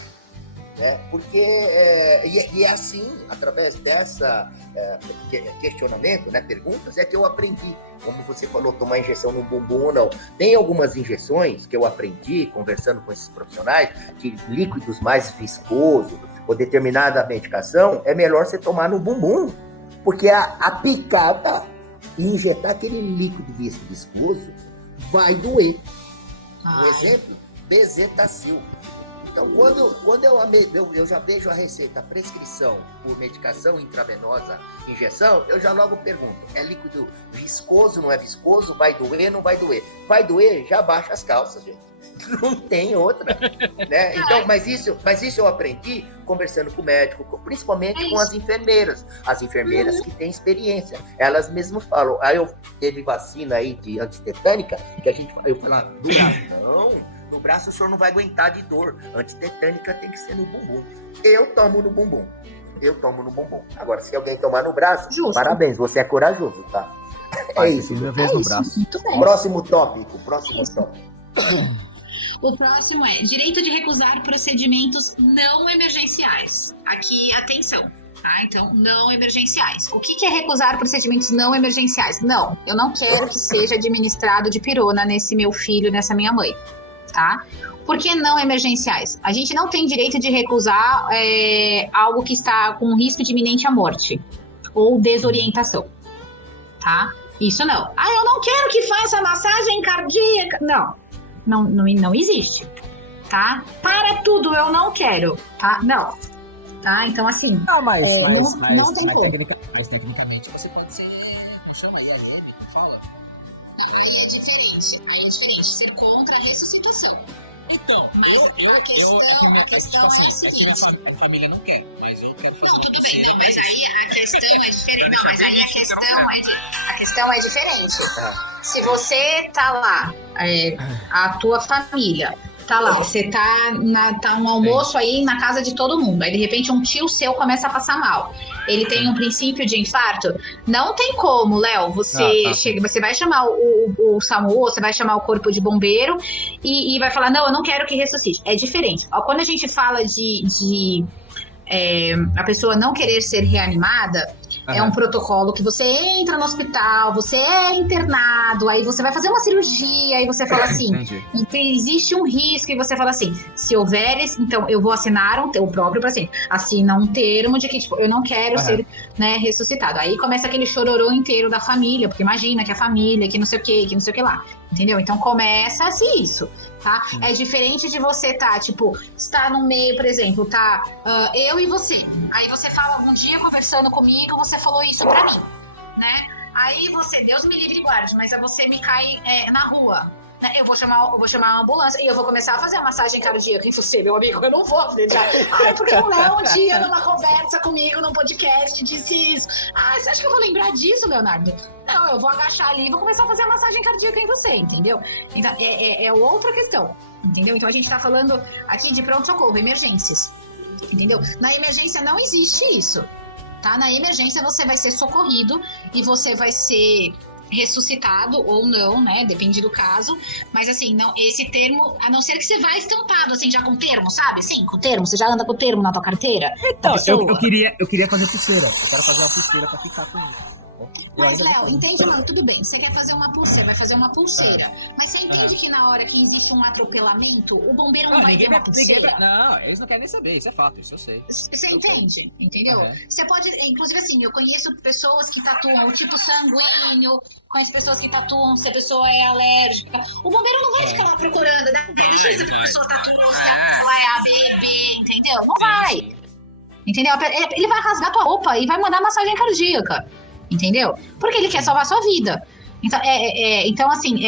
Né? Porque é assim, através dessa questionamento, né, perguntas, é que eu aprendi. Como você falou, tomar injeção no bumbum ou não. Tem algumas injeções que eu aprendi conversando com esses profissionais, que líquidos mais viscosos ou determinada medicação é melhor você tomar no bumbum, porque a picada e injetar aquele líquido viscoso vai doer. Um exemplo, Bezetacil. Então, quando eu já vejo a receita, a prescrição por medicação intravenosa, injeção, eu já logo pergunto, é líquido viscoso, não é viscoso? Vai doer, não vai doer? Vai doer, já baixa as calças, gente. Não tem outra, né? Então, mas isso eu aprendi conversando com o médico, principalmente com as enfermeiras que têm experiência. Elas mesmas falam, teve vacina aí de antitetânica, que eu falava, do braço, não. No braço o senhor não vai aguentar de dor. Antitetânica tem que ser no bumbum. Eu tomo no bumbum. Agora, se alguém tomar no braço, justo. Parabéns, você é corajoso, tá? É isso. Minha vez no braço. Muito bem. Próximo tópico. O próximo é direito de recusar procedimentos não emergenciais. Aqui, atenção. Tá? Então, não emergenciais. O que é recusar procedimentos não emergenciais? Não, eu não quero que seja administrado de pirona nesse meu filho, nessa minha mãe. Tá? Por que não emergenciais? A gente não tem direito de recusar algo que está com risco de iminente à morte ou desorientação, tá? Isso não. Eu não quero que faça massagem cardíaca. Não existe, tá? Para tudo, eu não quero, tá? Não. Tá? Então, assim, não tem como. Mas tecnicamente você pode ser... Como chama aí? A fala? Aí é diferente. Ser contra a ressuscitação. Então, a questão é a seguinte. A família não quer, mas eu quero fazer. Não, tudo bem, não, mas aí a questão é diferente. Não, mas aí a questão é diferente. Se você tá lá, a tua família tá lá, você tá um almoço aí na casa de todo mundo, aí de repente um tio seu começa a passar mal. Ele tem um princípio de infarto. Não tem como, Léo, você vai chamar o SAMU, você vai chamar o corpo de bombeiro e vai falar, não, eu não quero que ressuscite. É diferente. Quando a gente fala de a pessoa não querer ser reanimada, é um protocolo que você entra no hospital, você é internado, aí você vai fazer uma cirurgia, aí você fala assim, existe um risco, e você fala assim, se houver, então eu vou assinar o próprio paciente, assina um termo de que tipo, eu não quero ser, né, ressuscitado. Aí começa aquele chororô inteiro da família, porque imagina que a família, que não sei o que lá, entendeu? Então começa assim isso, tá? É diferente de você estar no meio, por exemplo, eu e você, aí você fala um dia conversando comigo, você falou isso pra mim, né? Aí Deus me livre e guarde, mas você me cai na rua. Eu vou chamar uma ambulância e eu vou começar a fazer a massagem cardíaca em você, meu amigo. Eu não vou acreditar. Porque o Léo um dia numa conversa comigo, num podcast, disse isso. Você acha que eu vou lembrar disso, Leonardo? Não, eu vou agachar ali e vou começar a fazer a massagem cardíaca em você, entendeu? Então, é outra questão, entendeu? Então a gente tá falando aqui de pronto-socorro, emergências, entendeu? Na emergência não existe isso, tá? Na emergência você vai ser socorrido e você vai ser ressuscitado ou não, né? Depende do caso. Mas assim, não, esse termo, a não ser que você vá estampado, assim, já com termo, sabe? Assim, com termo, você já anda com termo na tua carteira. Então, eu queria fazer pulseira. Eu quero fazer uma pulseira pra ficar com isso. Mas, Léo, entende, mano? Tudo bem. Você quer fazer uma pulseira, vai fazer uma pulseira. Mas você entende que na hora que existe um atropelamento, o bombeiro não vai ter uma pulseira? Não, eles não querem nem saber. Isso é fato, isso eu sei. Você entende? Entendeu? Você pode... Inclusive, assim, eu conheço pessoas que tatuam o tipo sanguíneo, conheço pessoas que tatuam se a pessoa é alérgica. O bombeiro não vai ficar lá procurando, né? Deixa eu ver se a pessoa tatuou, se ela é A, B, B, entendeu? Não vai. Entendeu? Ele vai rasgar tua roupa e vai mandar massagem cardíaca. Entendeu? Porque ele quer salvar a sua vida. Então, então assim,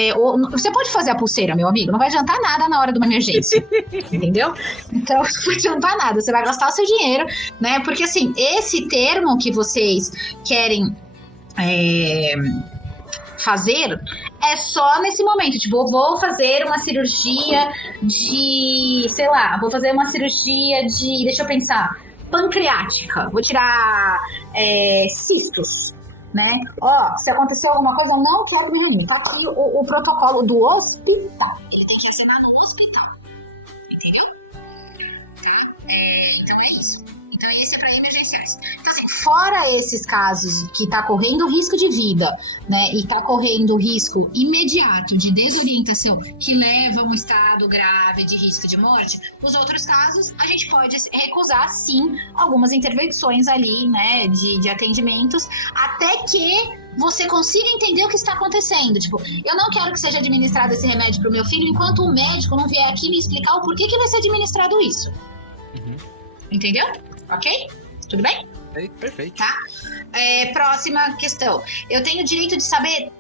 você pode fazer a pulseira, meu amigo, não vai adiantar nada na hora de uma emergência. Entendeu? Então, não vai adiantar nada, você vai gastar o seu dinheiro, né? Porque, assim, esse termo que vocês querem fazer é só nesse momento. Tipo, vou fazer uma cirurgia de, sei lá, deixa eu pensar, pancreática. Vou tirar cistos. Né? Se aconteceu alguma coisa, eu não quero me reunir. Tá aqui o protocolo do hospital. Ele tem que assinar no hospital. Entendeu? Então é isso. Então esse é para emergenciais. Então, assim, fora esses casos que tá correndo risco de vida, né? E tá correndo risco imediato de desorientação que leva a um estado grave de risco de morte, os outros casos a gente pode recusar sim algumas intervenções ali, né? De atendimentos, até que você consiga entender o que está acontecendo. Tipo, eu não quero que seja administrado esse remédio pro meu filho enquanto o médico não vier aqui me explicar o porquê que vai ser administrado isso. Entendeu? Ok? Tudo bem? Perfeito. Tá? Próxima questão. Eu tenho o direito de saber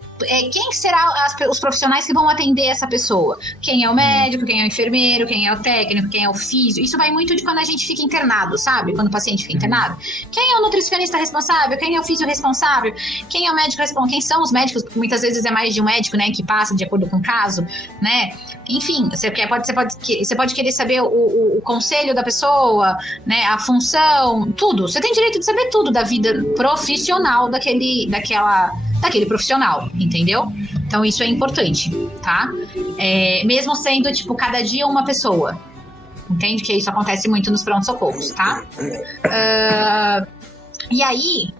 quem serão os profissionais que vão atender essa pessoa. Quem é o médico, quem é o enfermeiro, quem é o técnico, quem é o físio. Isso vai muito de quando a gente fica internado, sabe? Quando o paciente fica internado. Quem é o nutricionista responsável? Quem é o físio responsável? Quem é o médico responsável? Quem são os médicos? Muitas vezes é mais de um médico, né? Que passa de acordo com o caso, né? Enfim, você pode querer saber o conselho da pessoa, né? A função, tudo. Você tem direito de saber tudo da vida profissional daquele profissional, entendeu? Então isso é importante, tá? Mesmo sendo, tipo, cada dia uma pessoa. Entende? Que isso acontece muito nos pronto-socorros, tá? E aí,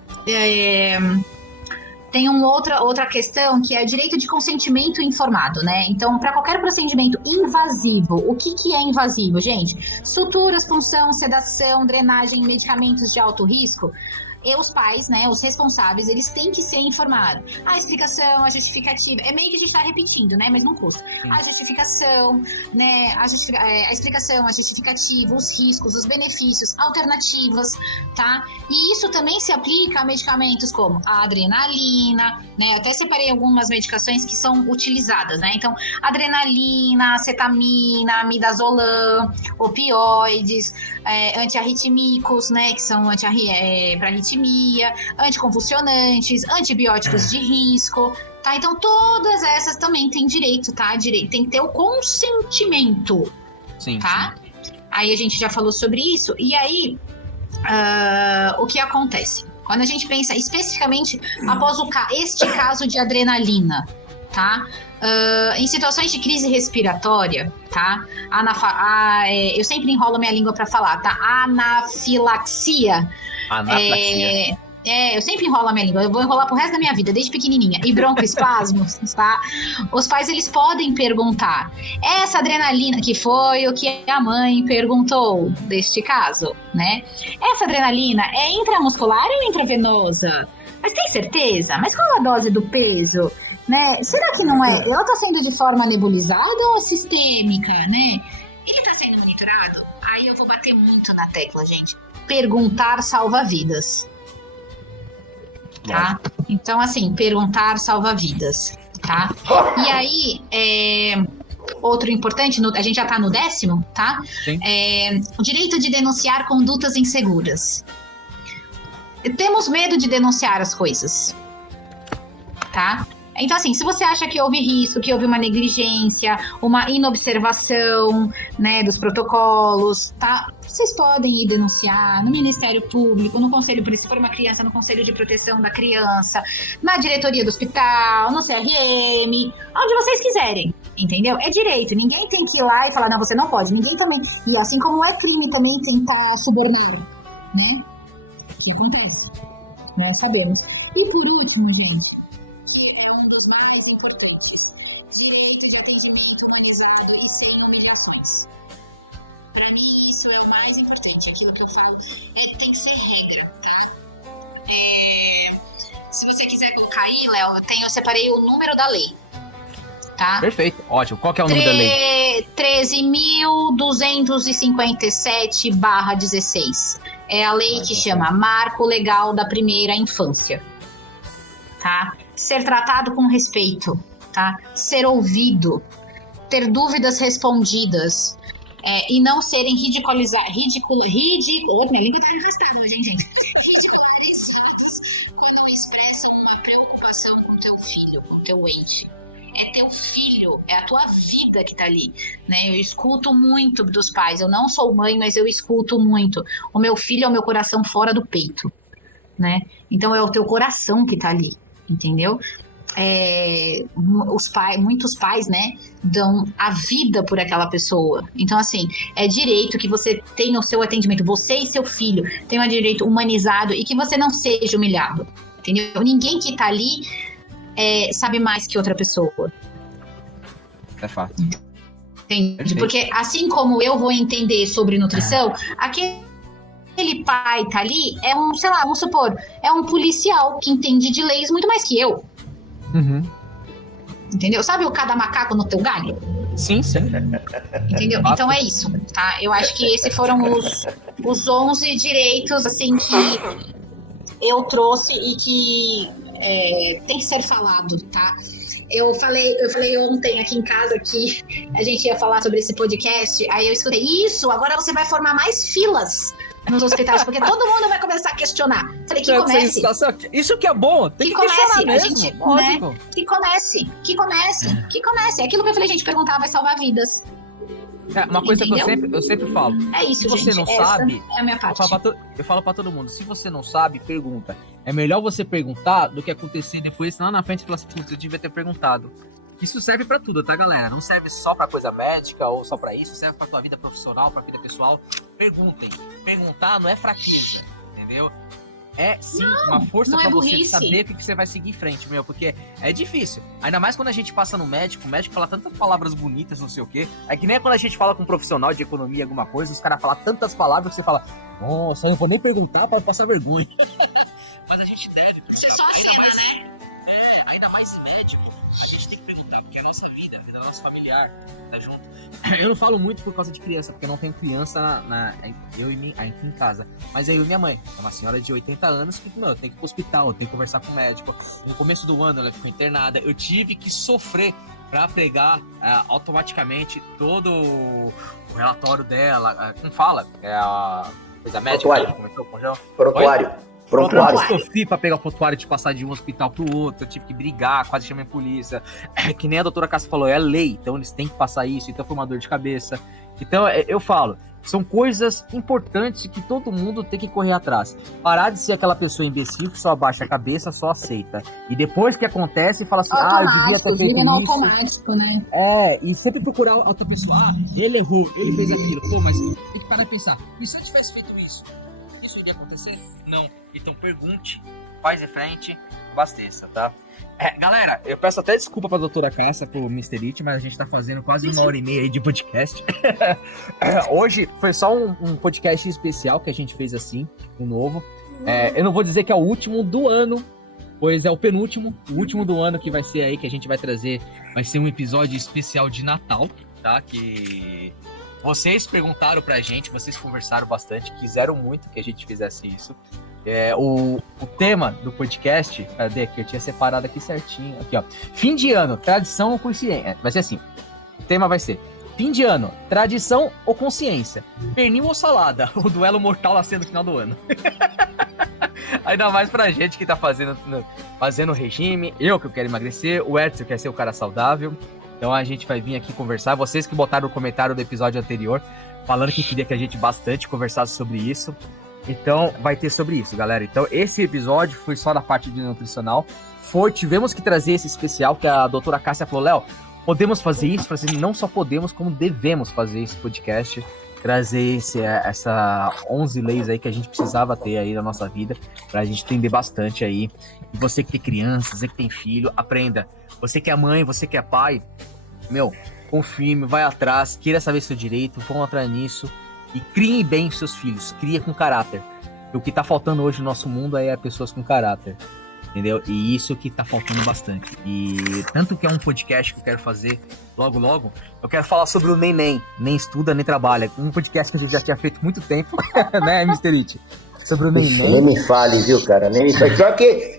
tem outra questão que é o direito de consentimento informado, né? Então, para qualquer procedimento invasivo, o que é invasivo, gente? Suturas, punção, sedação, drenagem, medicamentos de alto risco. e os pais, né, os responsáveis, eles têm que ser informados. A explicação, a justificativa, é meio que a gente tá repetindo, né, mas não custa. Sim. A justificação, né, a explicação, a justificativa, os riscos, os benefícios, alternativas, tá? E isso também se aplica a medicamentos como a adrenalina, né, até separei algumas medicações que são utilizadas, né, então, adrenalina, acetamina, midazolam, opioides, antiarritmínicos, né, que são para arritmia, anticonvulsionantes, antibióticos de risco, tá? Então todas essas também têm direito, tá? Tem que ter o consentimento, Sim, tá? sim. Aí a gente já falou sobre isso, e aí o que acontece? Quando a gente pensa especificamente após este caso de adrenalina, tá? Em situações de crise respiratória, tá? Eu sempre enrolo minha língua para falar, tá? Anafilaxia. Eu sempre enrolo a minha língua, eu vou enrolar pro resto da minha vida, desde pequenininha. E broncoespasmos, tá? Os pais, eles podem perguntar, essa adrenalina, que foi o que a mãe perguntou deste caso, né? Essa adrenalina é intramuscular ou intravenosa? Mas tem certeza? Mas qual a dose do peso? Né? Será que não é? Ela tá sendo de forma nebulizada ou sistêmica, né? Ele tá sendo monitorado? Aí eu vou bater muito na tecla, gente. Perguntar salva vidas. Tá? Então, assim, perguntar salva vidas, tá? E aí, outro importante, a gente já tá no 10º, tá? O direito de denunciar condutas inseguras. Temos medo de denunciar as coisas, tá? Então, assim, se você acha que houve risco, que houve uma negligência, uma inobservação, né, dos protocolos, tá? Vocês podem ir denunciar no Ministério Público, no Conselho, se for uma criança, no Conselho de Proteção da Criança, na diretoria do hospital, no CRM, onde vocês quiserem, entendeu? É direito, ninguém tem que ir lá e falar, não, você não pode, ninguém também. E assim como é crime também tentar subornar, né? O que acontece, nós sabemos. E por último, gente, mais importantes, direito de atendimento humanizado e sem humilhações. Para mim isso é o mais importante, aquilo que eu falo tem que ser regra, tá? Se você quiser colocar aí, Léo, eu separei o número da lei, tá? Perfeito, ótimo. Qual que é o número da lei? 13.257/16. É a lei que chama Marco Legal da Primeira Infância, tá? Ser tratado com respeito, tá? Ser ouvido, ter dúvidas respondidas, e não serem ridicularizados. Minha língua tá arrastando hoje, hein, gente? Ridicularizados quando expressam uma preocupação com teu filho, com teu ente. É teu filho, é a tua vida que tá ali, né? Eu escuto muito dos pais, eu não sou mãe, mas eu escuto muito. O meu filho é o meu coração fora do peito, né? Então é o teu coração que tá ali. Entendeu? Muitos pais, né, dão a vida por aquela pessoa. Então, assim, é direito que você tenha o seu atendimento, você e seu filho tenham um direito humanizado e que você não seja humilhado, entendeu? Ninguém que tá ali sabe mais que outra pessoa. É fato. Entende? Perfeito. Porque assim como eu vou entender sobre nutrição, aquele pai tá ali vamos supor, é um policial que entende de leis muito mais que eu. Uhum. Entendeu? Sabe o cada macaco no teu galho? Sim, sim. Entendeu? Então é isso, tá? Eu acho que esses foram os 11 direitos, assim, que eu trouxe e que tem que ser falado, tá? Eu falei ontem aqui em casa que a gente ia falar sobre esse podcast, aí eu escutei, isso, agora você vai formar mais filas nos hospitais, porque todo mundo vai começar a questionar. Falei, que comece. Isso que é bom, tem que comece, mesmo, a gente, lógico. né? Que comece. É aquilo que eu falei, gente, perguntar vai salvar vidas. Uma coisa Entendeu? que eu sempre falo. É isso, se você gente, não sabe, é a minha parte. eu falo pra todo mundo, se você não sabe, pergunta. É melhor você perguntar do que acontecer depois, lá na frente, e falar assim, putz, eu devia ter perguntado. Isso serve pra tudo, tá, galera? Não serve só pra coisa médica ou só pra isso, serve pra tua vida profissional, pra vida pessoal. Perguntem. Perguntar não é fraqueza, entendeu? É sim uma força pra você saber o que você vai seguir em frente, meu, porque é difícil. Ainda mais quando a gente passa no médico, o médico fala tantas palavras bonitas, não sei o quê. É que nem quando a gente fala com um profissional de economia, alguma coisa, os caras falam tantas palavras que você fala, nossa, eu não vou nem perguntar pra passar vergonha. mas a gente deve. Você só assina, né? Ainda mais médico, a gente tem que perguntar, porque é a nossa vida, é nosso familiar, tá junto. Eu não falo muito por causa de criança, porque eu não tenho criança aqui em casa. Mas eu e minha mãe, é uma senhora de 80 anos que, eu tenho que ir pro hospital, eu tenho que conversar com o médico. No começo do ano ela ficou internada, eu tive que sofrer pra pegar automaticamente todo o relatório dela, como fala? É a coisa médica que a gente comentou com o João. Prontuário. Eu sofri pra pegar o prontuário de passar de um hospital pro outro, eu tive que brigar, quase chamei a polícia. Que nem a doutora Cássia falou, é lei, então eles têm que passar isso, então foi uma dor de cabeça. Então eu falo, são coisas importantes que todo mundo tem que correr atrás. Parar de ser aquela pessoa imbecil que só abaixa a cabeça, só aceita. E depois que acontece, fala assim, eu devia ter feito isso. Automático, né? E sempre procurar a outra pessoa, ele errou, ele fez aquilo. Pô, mas tem que parar e pensar, e se eu tivesse feito isso? Isso iria acontecer? Não. Então pergunte, faz de frente, abasteça, tá? Galera, eu peço até desculpa pra doutora Cássia, pro Mr. It, mas a gente tá fazendo quase 1h30 aí de podcast. Hoje foi só um podcast especial que a gente fez assim, um novo. Eu não vou dizer que é o último do ano, pois é o penúltimo, o último do ano que vai ser aí, que a gente vai trazer, vai ser um episódio especial de Natal, tá? Que vocês perguntaram pra gente, vocês conversaram bastante, quiseram muito que a gente fizesse isso. O tema do podcast, cadê? Que eu tinha separado aqui certinho. Aqui, ó. Fim de ano, tradição ou consciência? Vai ser assim. O tema vai ser fim de ano, tradição ou consciência? Pernil ou salada? O duelo mortal nascendo no final do ano. Ainda mais pra gente que tá fazendo regime. Eu que quero emagrecer. O Edson quer ser o cara saudável. Então a gente vai vir aqui conversar. Vocês que botaram o comentário do episódio anterior, falando que queria que a gente bastante conversasse sobre isso. Então, vai ter sobre isso, galera. Então, esse episódio foi só da parte de nutricional. Tivemos que trazer esse especial, que a doutora Cássia falou, Léo, podemos fazer isso? Falei assim, não só podemos, como devemos fazer esse podcast. Trazer essa 11 leis aí que a gente precisava ter aí na nossa vida, pra gente entender bastante aí. E você que tem criança, você que tem filho, aprenda. Você que é mãe, você que é pai, confirme, vai atrás, queira saber seu direito, vão atrás nisso. E criem bem seus filhos, cria com caráter. O que tá faltando hoje no nosso mundo é pessoas com caráter, entendeu? E isso que tá faltando bastante. E tanto que é um podcast que eu quero fazer logo, eu quero falar sobre o nem estuda, nem trabalha. Um podcast que a gente já tinha feito muito tempo, né, Mr. It? Sobre o nem. Nem me fale, viu, cara? Nem me fale.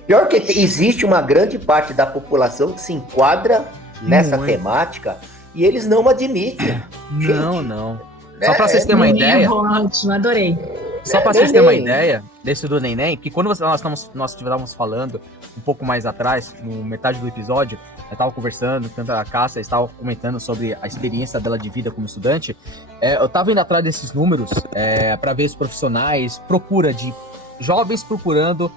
Pior que existe uma grande parte da população que se enquadra nessa temática e eles não admitem. Não. Só pra vocês terem uma ideia. Ótimo, adorei. Só pra vocês terem uma ideia desse do Neném, porque quando nós estávamos falando um pouco mais atrás, no metade do episódio, eu tava conversando, tanto a Cássia estava comentando sobre a experiência dela de vida como estudante, eu tava indo atrás desses números pra ver os profissionais, procura de jovens procurando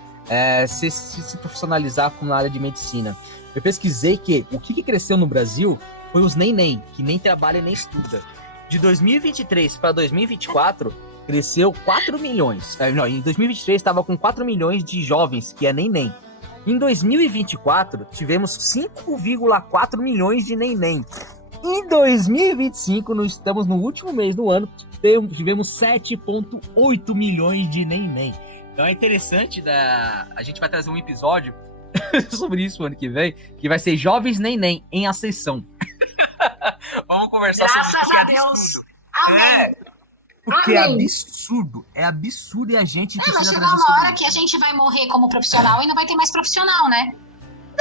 se profissionalizar na área de medicina. Eu pesquisei que o que cresceu no Brasil foi os Neném, que nem trabalha nem estuda. De 2023 para 2024, cresceu 4 milhões. Em 2023 estava com 4 milhões de jovens, que é neném. Em 2024, tivemos 5,4 milhões de neném. Em 2025, nós estamos no último mês do ano, tivemos 7,8 milhões de neném. Então é interessante, a gente vai trazer um episódio sobre isso ano que vem, que vai ser Jovens Neném em Ascensão. Vamos conversar Graças sobre isso. Graças a Deus. Amém. Porque Amém. é absurdo e a gente Vai precisa chegar trazer uma sobre hora isso. que a gente vai morrer como profissional e não vai ter mais profissional, né?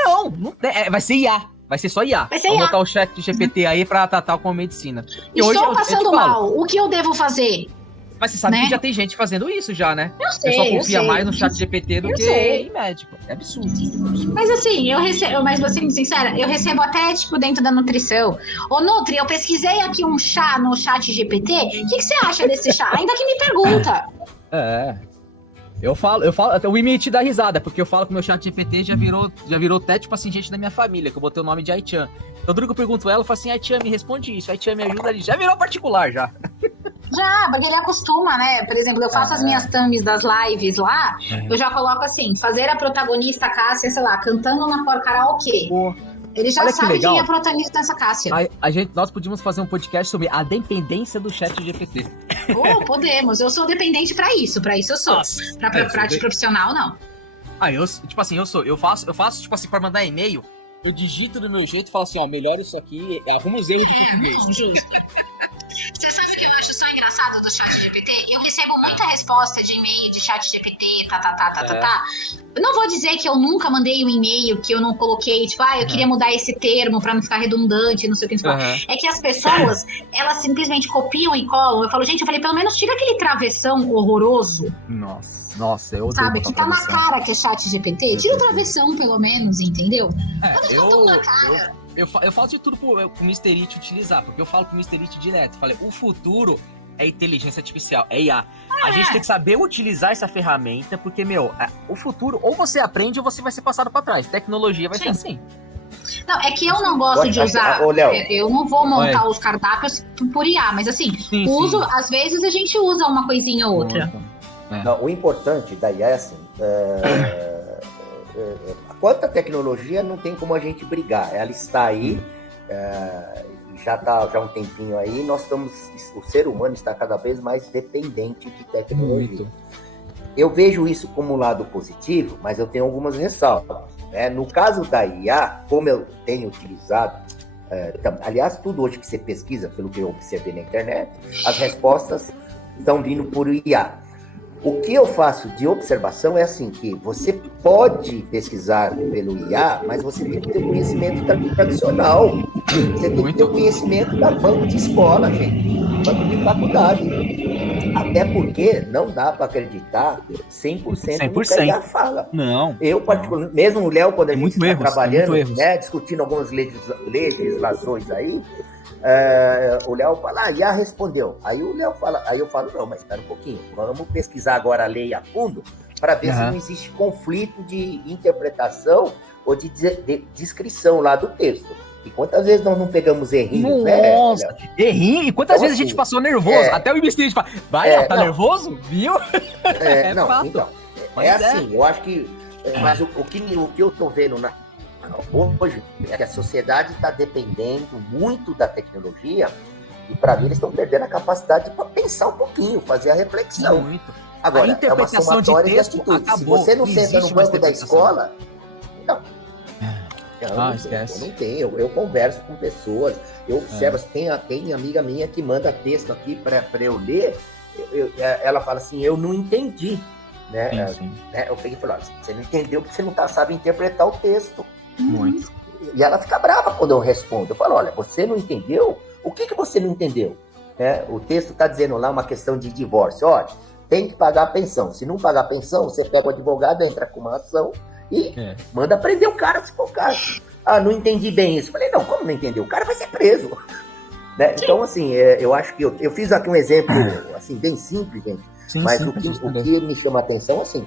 Não tem, vai ser IA. Vai ser só IA. Vai ser Vamos IA. botar o chat de GPT aí pra tratar com a medicina. E hoje Estou eu te passando falo, mal. O que eu devo fazer? Mas você sabe né? que já tem gente fazendo isso já, né? Eu O pessoal sei, confia mais no chat GPT do Eu que sei. em médico. É absurdo. Mas assim, eu recebo, mas vou ser sincera, eu recebo até, tipo, dentro da nutrição. Ô, Nutri, eu pesquisei aqui um chá no chat GPT. O que você acha desse chá? Ainda que me pergunta. Eu falo, até o Imi dá risada, porque eu falo que o meu chat GPT já virou até, tipo assim, gente da minha família, que eu botei o nome de Aichan. Então, tudo que eu pergunto ela, eu falo assim, Aichan, me responde isso, Aichan, me ajuda ali. Já virou particular, já. Já, porque ele acostuma, né? Por exemplo, eu faço as minhas thumbs das lives lá, eu já coloco assim, fazer a protagonista Cássia, sei lá, cantando na karaokê. Pô, Ele já olha que sabe legal. quem é a protagonista dessa Cássia. Nós podíamos fazer um podcast sobre a dependência do chat GPT. Podemos, eu sou dependente pra isso eu sou. Nossa. Pra prática profissional, não. Tipo assim, eu faço, tipo assim, pra mandar e-mail, eu digito do meu jeito e falo assim, ó, melhora isso aqui, arruma os erros de português. Você sabe o que eu acho só engraçado do chat GPT? Eu recebo muita resposta de e-mail de chat GPT, Eu não vou dizer que eu nunca mandei um e-mail que eu não coloquei, tipo, eu queria mudar esse termo pra não ficar redundante, não sei o que. É que as pessoas, elas simplesmente copiam e colam. Eu falei, pelo menos tira aquele travessão horroroso. Nossa, eu odeio. Sabe, que tá na cara que é chat GPT. Tira o travessão, pelo menos, entendeu? Quando fica tão na cara. Eu falo de tudo pro Mr. It utilizar, porque eu falo pro Mr. It direto. Falei, o futuro é inteligência artificial, é IA. A gente tem que saber utilizar essa ferramenta, porque, o futuro, ou você aprende ou você vai ser passado pra trás. Tecnologia vai ser assim. Não, é que eu não gosto de usar. Eu não vou montar os cardápios por IA, mas assim, uso, às vezes a gente usa uma coisinha ou outra. Não, o importante da IA é assim. Quanto à tecnologia, não tem como a gente brigar. Ela está aí, já há um tempinho aí. O ser humano está cada vez mais dependente de tecnologia. Muito. Eu vejo isso como um lado positivo, mas eu tenho algumas ressalvas. No caso da IA, como eu tenho utilizado, aliás, tudo hoje que você pesquisa, pelo que eu observei na internet, as respostas estão vindo por IA. O que eu faço de observação é assim, que você pode pesquisar pelo IA, mas você tem que ter conhecimento tradicional. Você tem que ter conhecimento da banco de escola, gente. Banco de faculdade. Até porque não dá para acreditar 100% no que a IA fala. Não. Eu, particularmente, mesmo o Léo, quando a gente está trabalhando, discutindo algumas legislações aí, o Léo fala, IA respondeu. Aí o Léo fala, aí eu falo, não, mas espera um pouquinho, vamos pesquisar agora a lei a fundo para ver se não existe conflito de interpretação ou de descrição lá do texto. E quantas vezes nós não pegamos errinhos, Nossa, errinho? E quantas vezes a gente passou nervoso? Até o investidor fala, tá nervoso? Viu? Não, então, assim, eu acho que, mas o que eu tô vendo hoje é que a sociedade está dependendo muito da tecnologia e para mim eles estão perdendo a capacidade para pensar um pouquinho, fazer a reflexão. Muito. Agora, a interpretação de texto de atitudes. acabou. Se você não senta no banco da escola, esquece. Eu não tenho. Eu converso com pessoas, eu observo. Tem amiga minha que manda texto aqui para eu ler. Ela fala assim, eu não entendi. Eu peguei e falei, você não entendeu porque você não sabe interpretar o texto. Muito. E ela fica brava quando eu respondo. Eu falo, olha, você não entendeu? O que você não entendeu? O texto está dizendo lá uma questão de divórcio. Olha, tem que pagar a pensão. Se não pagar a pensão, você pega o advogado, entra com uma ação e manda prender o cara, se for o caso. Não entendi bem isso. Falei, não, como não entendeu? O cara vai ser preso. Então, assim, eu acho que eu fiz aqui um exemplo, assim, bem simples, gente. Mas o que me chama a atenção, assim,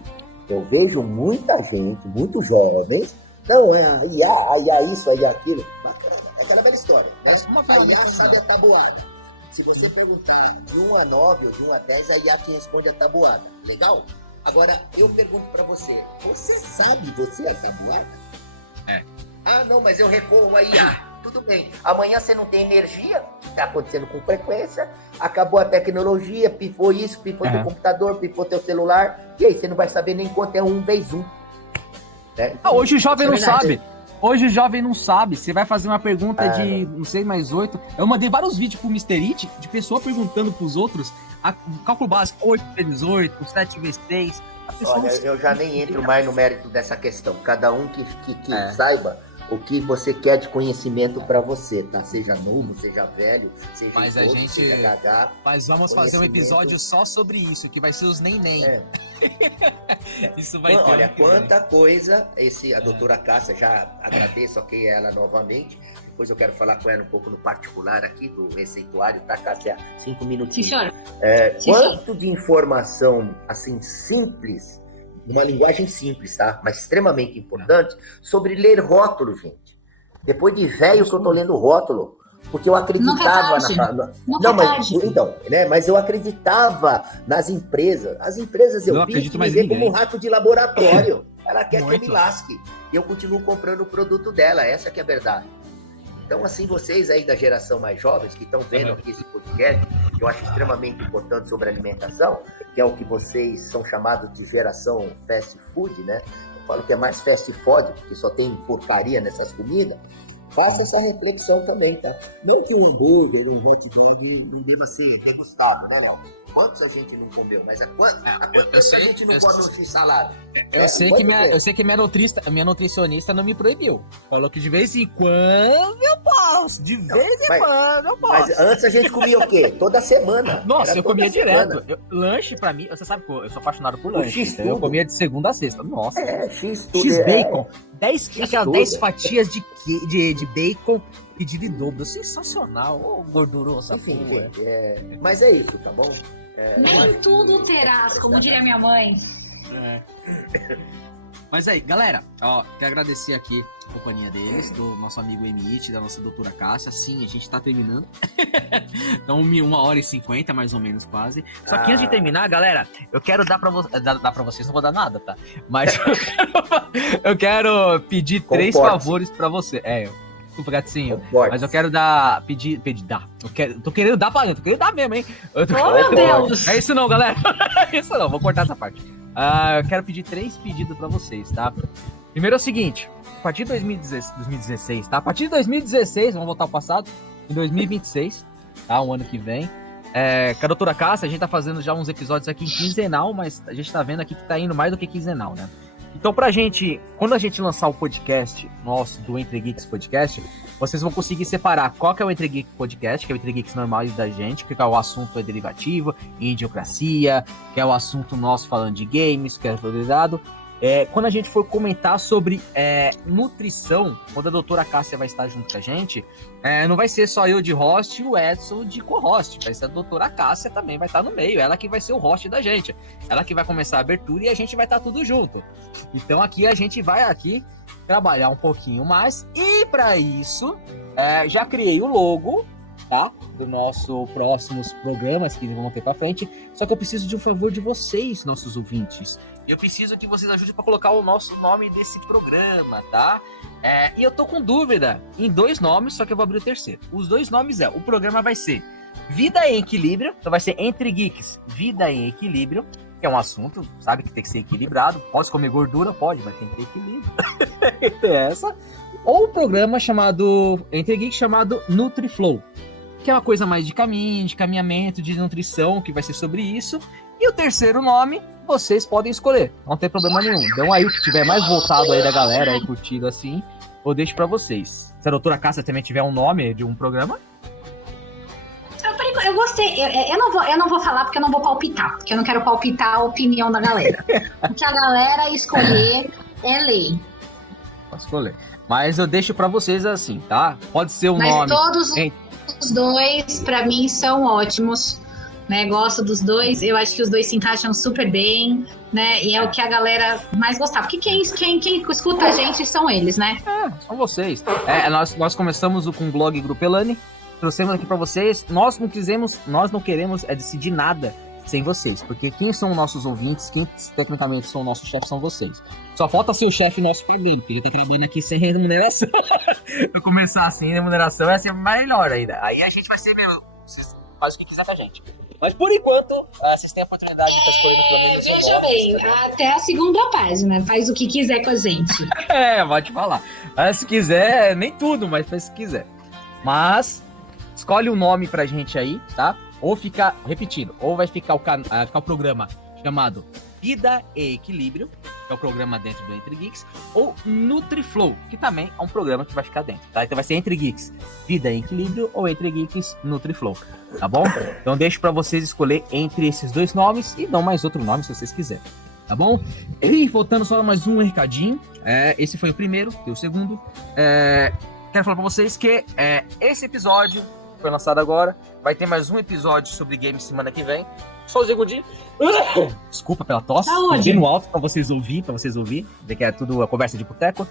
eu vejo muita gente, muitos jovens, não, a IA isso, a IA aquilo. É aquela velha história. A IA sabe a tabuada. Se você perguntar de 1 a 9 ou de 1 a 10, a IA que responde a tabuada. Legal? Agora, eu pergunto pra você, você sabe você é tabuada? Não, mas eu recorro a IA. Tudo bem. Amanhã você não tem energia, que está acontecendo com frequência, acabou a tecnologia, pifou isso, pifou teu computador, pifou teu celular, e aí você não vai saber nem quanto é 1 vezes 1. Hoje o jovem não sabe. Hoje o jovem não sabe. Você vai fazer uma pergunta de, não sei, mais 8. Eu mandei vários vídeos pro Mr. It de pessoa perguntando pros outros o cálculo básico 8 vezes 8, 7 vezes 3. Olha, eu já nem entro mais no mérito dessa questão. Cada um que saiba o que você quer de conhecimento para você, tá? Seja novo, seja velho, seja idoso, seja gaga. Mas vamos fazer um episódio só sobre isso, que vai ser os neném. Isso vai ter. Olha, quanta coisa a doutora Cássia, já agradeço aqui ela novamente. Depois eu quero falar com ela um pouco no particular aqui do receituário, tá, Cássia? 5 minutinhos. Sim, senhora. Quanto de informação, assim, simples, numa linguagem simples, tá? Mas extremamente importante, sobre ler rótulo, gente. Depois de velho que eu tô lendo rótulo, porque eu acreditava mas eu acreditava nas empresas. As empresas eu vi que me vê como um rato de laboratório. Ela quer que eu me lasque. E eu continuo comprando o produto dela, essa que é a verdade. Então, assim, vocês aí da geração mais jovens que estão vendo aqui esse podcast, que eu acho extremamente importante sobre alimentação, que é o que vocês são chamados de geração fast food, né? Eu falo que é mais fast food, porque só tem porcaria nessas comidas. Faça essa reflexão também, tá? Não que o hambúrguer, o hot dog não deva ser degustável, não. Quantos a gente não comeu? Mas a quanto a gente não come um x-salada? Eu sei que minha nutricionista não me proibiu. Falou que de vez em quando eu posso. De vez em quando eu posso. Mas antes a gente comia o quê? Toda semana. Nossa, eu comia direto. Lanche pra mim, você sabe que eu sou apaixonado por lanche. Então eu comia de segunda a sexta. Nossa. X-bacon. 10 fatias de bacon pedido em dobro. Sensacional. Ô, gordurosa. Enfim, gente. Mas é isso, tá bom? Nem tudo terás, como diria minha mãe. Mas aí, galera, ó, quero agradecer aqui a companhia deles, do nosso amigo Emite, da nossa doutora Cássia. Sim, a gente tá terminando. Então, 1h50, mais ou menos, quase. Só que antes de terminar, galera, eu quero dar pra vocês, não vou dar nada, tá? Mas eu quero pedir 3 favores pra você. Desculpa, gatinho. Mas eu quero pedir. Tô querendo dar pra ele, tô querendo dar mesmo, hein? Meu Deus! É isso não, galera. É isso não, vou cortar essa parte. Eu quero pedir 3 pedidos pra vocês, tá? Primeiro é o seguinte, a partir de 2016, tá? A partir de 2016, vamos voltar ao passado, em 2026, tá? Um ano que vem. Com a doutora Cássia, a gente tá fazendo já uns episódios aqui em quinzenal, mas a gente tá vendo aqui que tá indo mais do que quinzenal, né? Então, quando a gente lançar o podcast nosso, do Entre Geeks Podcast, vocês vão conseguir separar qual que é o Entre Geeks Podcast, que é o Entre Geeks normal da gente, que é o assunto derivativo, idiocracia, que é o assunto nosso falando de games, que é valorizado. Quando a gente for comentar sobre nutrição, quando a doutora Cássia vai estar junto com a gente, não vai ser só eu de host e o Edson de co-host, vai ser a doutora Cássia também, vai estar no meio, ela que vai ser o host da gente, ela que vai começar a abertura e a gente vai estar tudo junto. Então aqui a gente vai trabalhar um pouquinho mais, e para isso já criei o logo, tá? Do nosso próximos programas que vão ter para frente, só que eu preciso de um favor de vocês, nossos ouvintes. Eu preciso que vocês ajudem para colocar o nosso nome desse programa, tá? E eu tô com dúvida em 2 nomes, só que eu vou abrir o terceiro. Os 2 nomes o programa vai ser Vida em Equilíbrio, então vai ser Entre Geeks, Vida em Equilíbrio, que é um assunto, sabe, que tem que ser equilibrado. Pode comer gordura? Pode, mas tem que ter equilíbrio. Tem essa. Ou o programa chamado, Entre Geeks, chamado NutriFlow, que é uma coisa mais de caminho, de caminhamento, de nutrição, que vai ser sobre isso. E o terceiro nome, vocês podem escolher, não tem problema nenhum. Então aí o que tiver mais voltado aí da galera, aí curtido assim, eu deixo pra vocês. Se a doutora Cássia também tiver um nome de um programa. Eu gostei, eu não vou falar porque eu não vou palpitar, porque eu não quero palpitar a opinião da galera. O que a galera escolher é lei. Pode escolher. Mas eu deixo pra vocês assim, tá? Pode ser um nome. Mas todos os 2, pra mim, são ótimos. Né, gosto dos 2, eu acho que os 2 se encaixam super bem, né? E é o que a galera mais gostava. Porque quem escuta a gente são eles, né? São vocês. Nós começamos com o blog Grupelani, trouxemos aqui pra vocês. Nós não queremos decidir nada sem vocês, porque quem são nossos ouvintes, quem tecnicamente são nossos chefes, são vocês. Só falta ser o chefe nosso primeiro, porque ele tá trabalhando aqui sem remuneração. Se começar sem remuneração, vai ser melhor ainda. Aí a gente vai ser melhor. Vocês fazem o que quiser com a gente. Mas por enquanto, vocês têm a oportunidade de estar escolhendo o programa. Veja bem, até a segunda página, faz o que quiser com a gente. Pode falar. Se quiser, nem tudo, mas faz se quiser. Mas, escolhe um nome pra gente aí, tá? Ou fica, repetindo, ou vai ficar o programa chamado Vida e Equilíbrio, que é o programa dentro do Entre Geeks, ou NutriFlow, que também é um programa que vai ficar dentro, tá? Então vai ser Entre Geeks, Vida em Equilíbrio, ou Entre Geeks, NutriFlow, tá bom? Então deixo pra vocês escolher entre esses 2 nomes e não mais outro nome se vocês quiserem, tá bom? E voltando só mais um recadinho, esse foi o primeiro, e o segundo, quero falar pra vocês que esse episódio foi lançado agora, vai ter mais um episódio sobre games semana que vem. Só o segundinho. Desculpa pela tosse. Tô no alto pra vocês ouvir, ver que é tudo a conversa de boteco.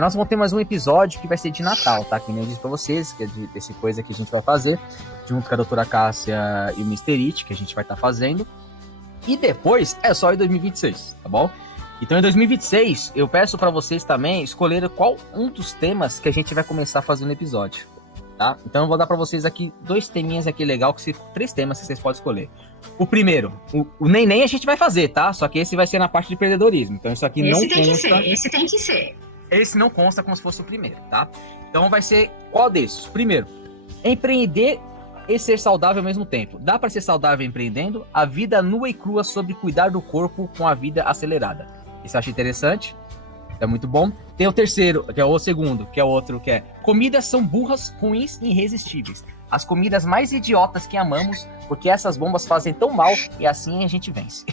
Nós vamos ter mais um episódio que vai ser de Natal, tá? Que nem eu disse pra vocês, que é desse coisa que a gente vai fazer, junto com a doutora Cássia e o Mr. It, que a gente vai estar fazendo. E depois é só em 2026, tá bom? Então, em 2026, eu peço para vocês também escolherem qual um dos temas que a gente vai começar a fazer no episódio, tá? Então, eu vou dar para vocês aqui 2 teminhas aqui legal, 3 temas que vocês podem escolher. O primeiro, o neném a gente vai fazer, tá? Só que esse vai ser na parte de empreendedorismo. Então, isso aqui não consta. Esse tem que ser. Esse não consta como se fosse o primeiro, tá? Então, vai ser qual desses? Primeiro, empreender e ser saudável ao mesmo tempo. Dá para ser saudável empreendendo? A vida nua e crua sobre cuidar do corpo com a vida acelerada. Isso eu acho interessante. É muito bom. Tem o terceiro, que é o segundo, que é o outro, que é comidas são burras, ruins e irresistíveis. As comidas mais idiotas que amamos, porque essas bombas fazem tão mal e assim a gente vence.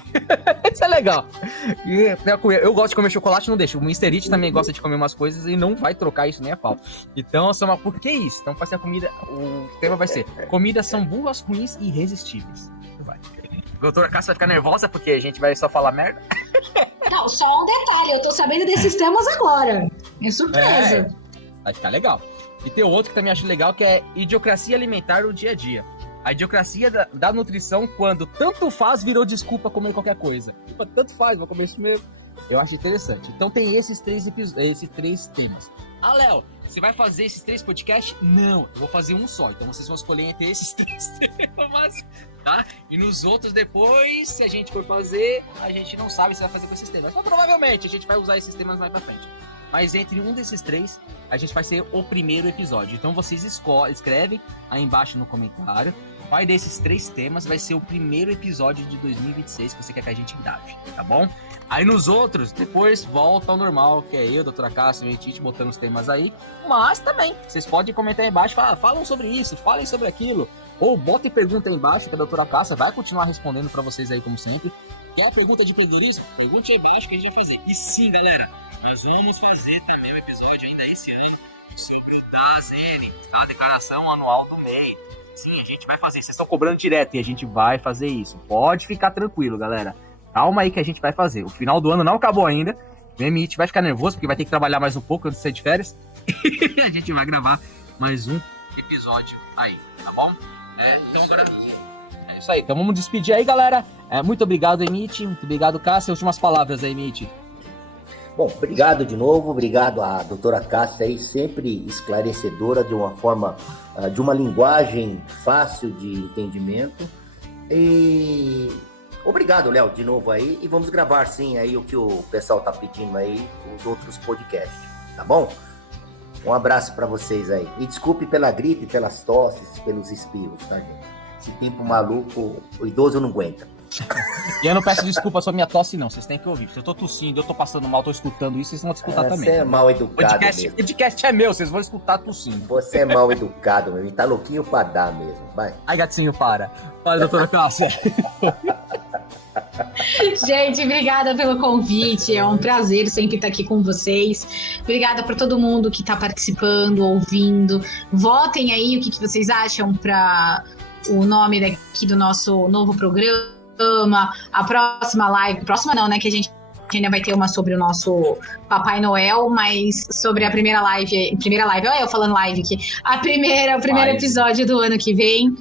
Isso é legal. Eu gosto de comer chocolate, não deixo. O Mr. It também gosta de comer umas coisas e não vai trocar isso nem a pau. Então, por que isso? Então, vai ser a comida. O tema vai ser: comidas são burras, ruins e irresistíveis. Vai. A doutora Cássia vai ficar nervosa porque a gente vai só falar merda. Não, só um detalhe, eu tô sabendo desses temas agora. É surpresa. Vai ficar legal. E tem outro que também acho legal, que é idiocracia alimentar no dia a dia. A idiocracia da nutrição, quando tanto faz, virou desculpa comer qualquer coisa. Tanto faz, vou comer isso mesmo. Eu acho interessante. Então tem esses 3 temas. Ah, Léo, você vai fazer esses 3 podcasts? Não, eu vou fazer um só. Então vocês vão escolher entre esses 3 temas, tá? E nos outros depois, se a gente for fazer, a gente não sabe se vai fazer com esses temas. Mas provavelmente a gente vai usar esses temas mais pra frente. Mas entre um desses 3, a gente vai ser o primeiro episódio. Então vocês escrevem aí embaixo no comentário qual desses 3 temas vai ser o primeiro episódio de 2026 que você quer que a gente grave, tá bom? Aí nos outros, depois volta ao normal, que é eu, doutora Cássia e o Tite botando os temas aí. Mas também, vocês podem comentar aí embaixo, falam sobre isso, falem sobre aquilo. Ou botem pergunta aí embaixo, que a doutora Cássia vai continuar respondendo pra vocês aí, como sempre. Quer a pergunta de empreendedorismo? Pergunte aí embaixo que a gente vai fazer. E sim, galera, nós vamos fazer também um episódio ainda esse ano sobre o DASN, a declaração anual do MEI. Sim, a gente vai fazer, vocês estão cobrando direto e a gente vai fazer isso. Pode ficar tranquilo, galera. Calma aí que a gente vai fazer. O final do ano não acabou ainda. O MIT vai ficar nervoso porque vai ter que trabalhar mais um pouco antes de sair de férias. A gente vai gravar mais um episódio aí, tá bom? Então agora... É isso aí, então vamos despedir aí, galera. Muito obrigado, Emite. Muito obrigado, Cássia. Últimas palavras aí, Emite. Bom, obrigado de novo, obrigado à doutora Cássia aí, sempre esclarecedora de uma forma, de uma linguagem fácil de entendimento. E obrigado, Léo, de novo aí, e vamos gravar sim aí o que o pessoal tá pedindo aí, os outros podcasts, tá bom? Um abraço para vocês aí. E desculpe pela gripe, pelas tosses, pelos espirros, tá, gente? Esse tempo maluco, o idoso não aguenta. E eu não peço desculpa sobre minha tosse, não. Vocês têm que ouvir. Se eu tô tossindo, eu tô passando mal, tô escutando isso, vocês vão escutar também. Você é mal educado mesmo. O podcast é meu, vocês vão escutar tossindo. Você é mal educado mesmo. E tá louquinho pra dar mesmo. Vai. Ai, gatinho, para. Para, doutora Cássia. Gente, obrigada pelo convite. É um prazer sempre estar aqui com vocês. Obrigada por todo mundo que está participando, ouvindo. Votem aí o que vocês acham para o nome daqui do nosso novo programa. A próxima live. Próxima não, né? Que a gente ainda vai ter uma sobre o nosso Papai Noel, mas sobre a primeira live. Olha eu falando live aqui. O primeiro episódio do ano que vem.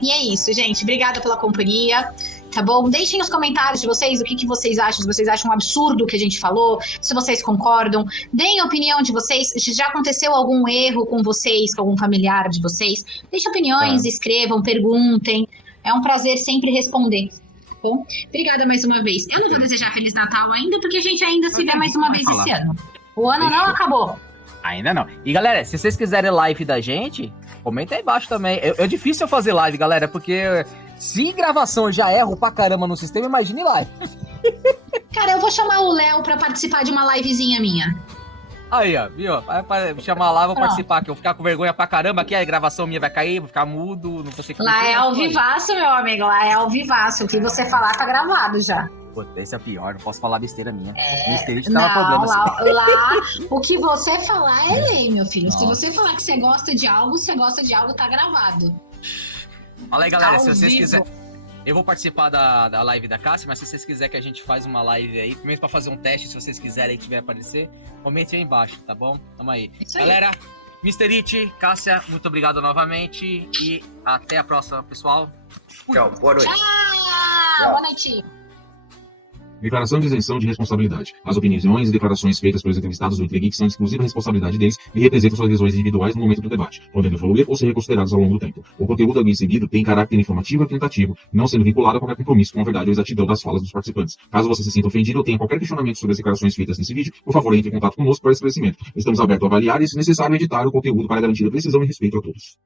E é isso, gente. Obrigada pela companhia. Tá bom? Deixem nos comentários de vocês o que vocês acham, se vocês acham um absurdo o que a gente falou, se vocês concordam. Deem a opinião de vocês, se já aconteceu algum erro com vocês, com algum familiar de vocês. Deixem opiniões, escrevam, perguntem. É um prazer sempre responder. Tá bom? Obrigada mais uma vez. Eu não vou desejar Feliz Natal ainda, porque a gente ainda se vê mais uma vez esse ano. O ano não acabou. Ainda não. E galera, se vocês quiserem live da gente, comenta aí embaixo também. É difícil eu fazer live, galera, porque se gravação eu já erro pra caramba no sistema, imagine live. Cara, eu vou chamar o Léo pra participar de uma livezinha minha. Aí, ó, viu? Vai me chamar lá, vou participar, que eu vou ficar com vergonha pra caramba, aqui a gravação minha vai cair, vou ficar mudo, não vou conseguir... Lá é ao vivaço, meu amigo, lá é ao vivaço. O que você falar tá gravado já. Puta, esse é pior, não posso falar besteira minha. Não, problema, lá o que você falar é lei, meu filho. Nossa. Se você falar que você gosta de algo, tá gravado. Fala aí, galera, se vocês quiserem... Eu vou participar da live da Cássia, mas se vocês quiserem que a gente faça uma live aí, primeiro pra fazer um teste, se vocês quiserem que tiver aparecer, comente aí embaixo, tá bom? Tamo aí. Isso aí. Galera, Mr. It, Cássia, muito obrigado novamente e até a próxima, pessoal. Tchau, boa noite. Tchau, boa noite. Declaração de isenção de responsabilidade. As opiniões e declarações feitas pelos entrevistados do Intrigeek são de exclusiva responsabilidade deles e representam suas visões individuais no momento do debate, podendo evoluir ou ser reconsiderados ao longo do tempo. O conteúdo ali seguido tem caráter informativo e orientativo, não sendo vinculado a qualquer compromisso com a verdade ou exatidão das falas dos participantes. Caso você se sinta ofendido ou tenha qualquer questionamento sobre as declarações feitas nesse vídeo, por favor, entre em contato conosco para esclarecimento. Estamos abertos a avaliar e, se necessário, editar o conteúdo para garantir a precisão e respeito a todos.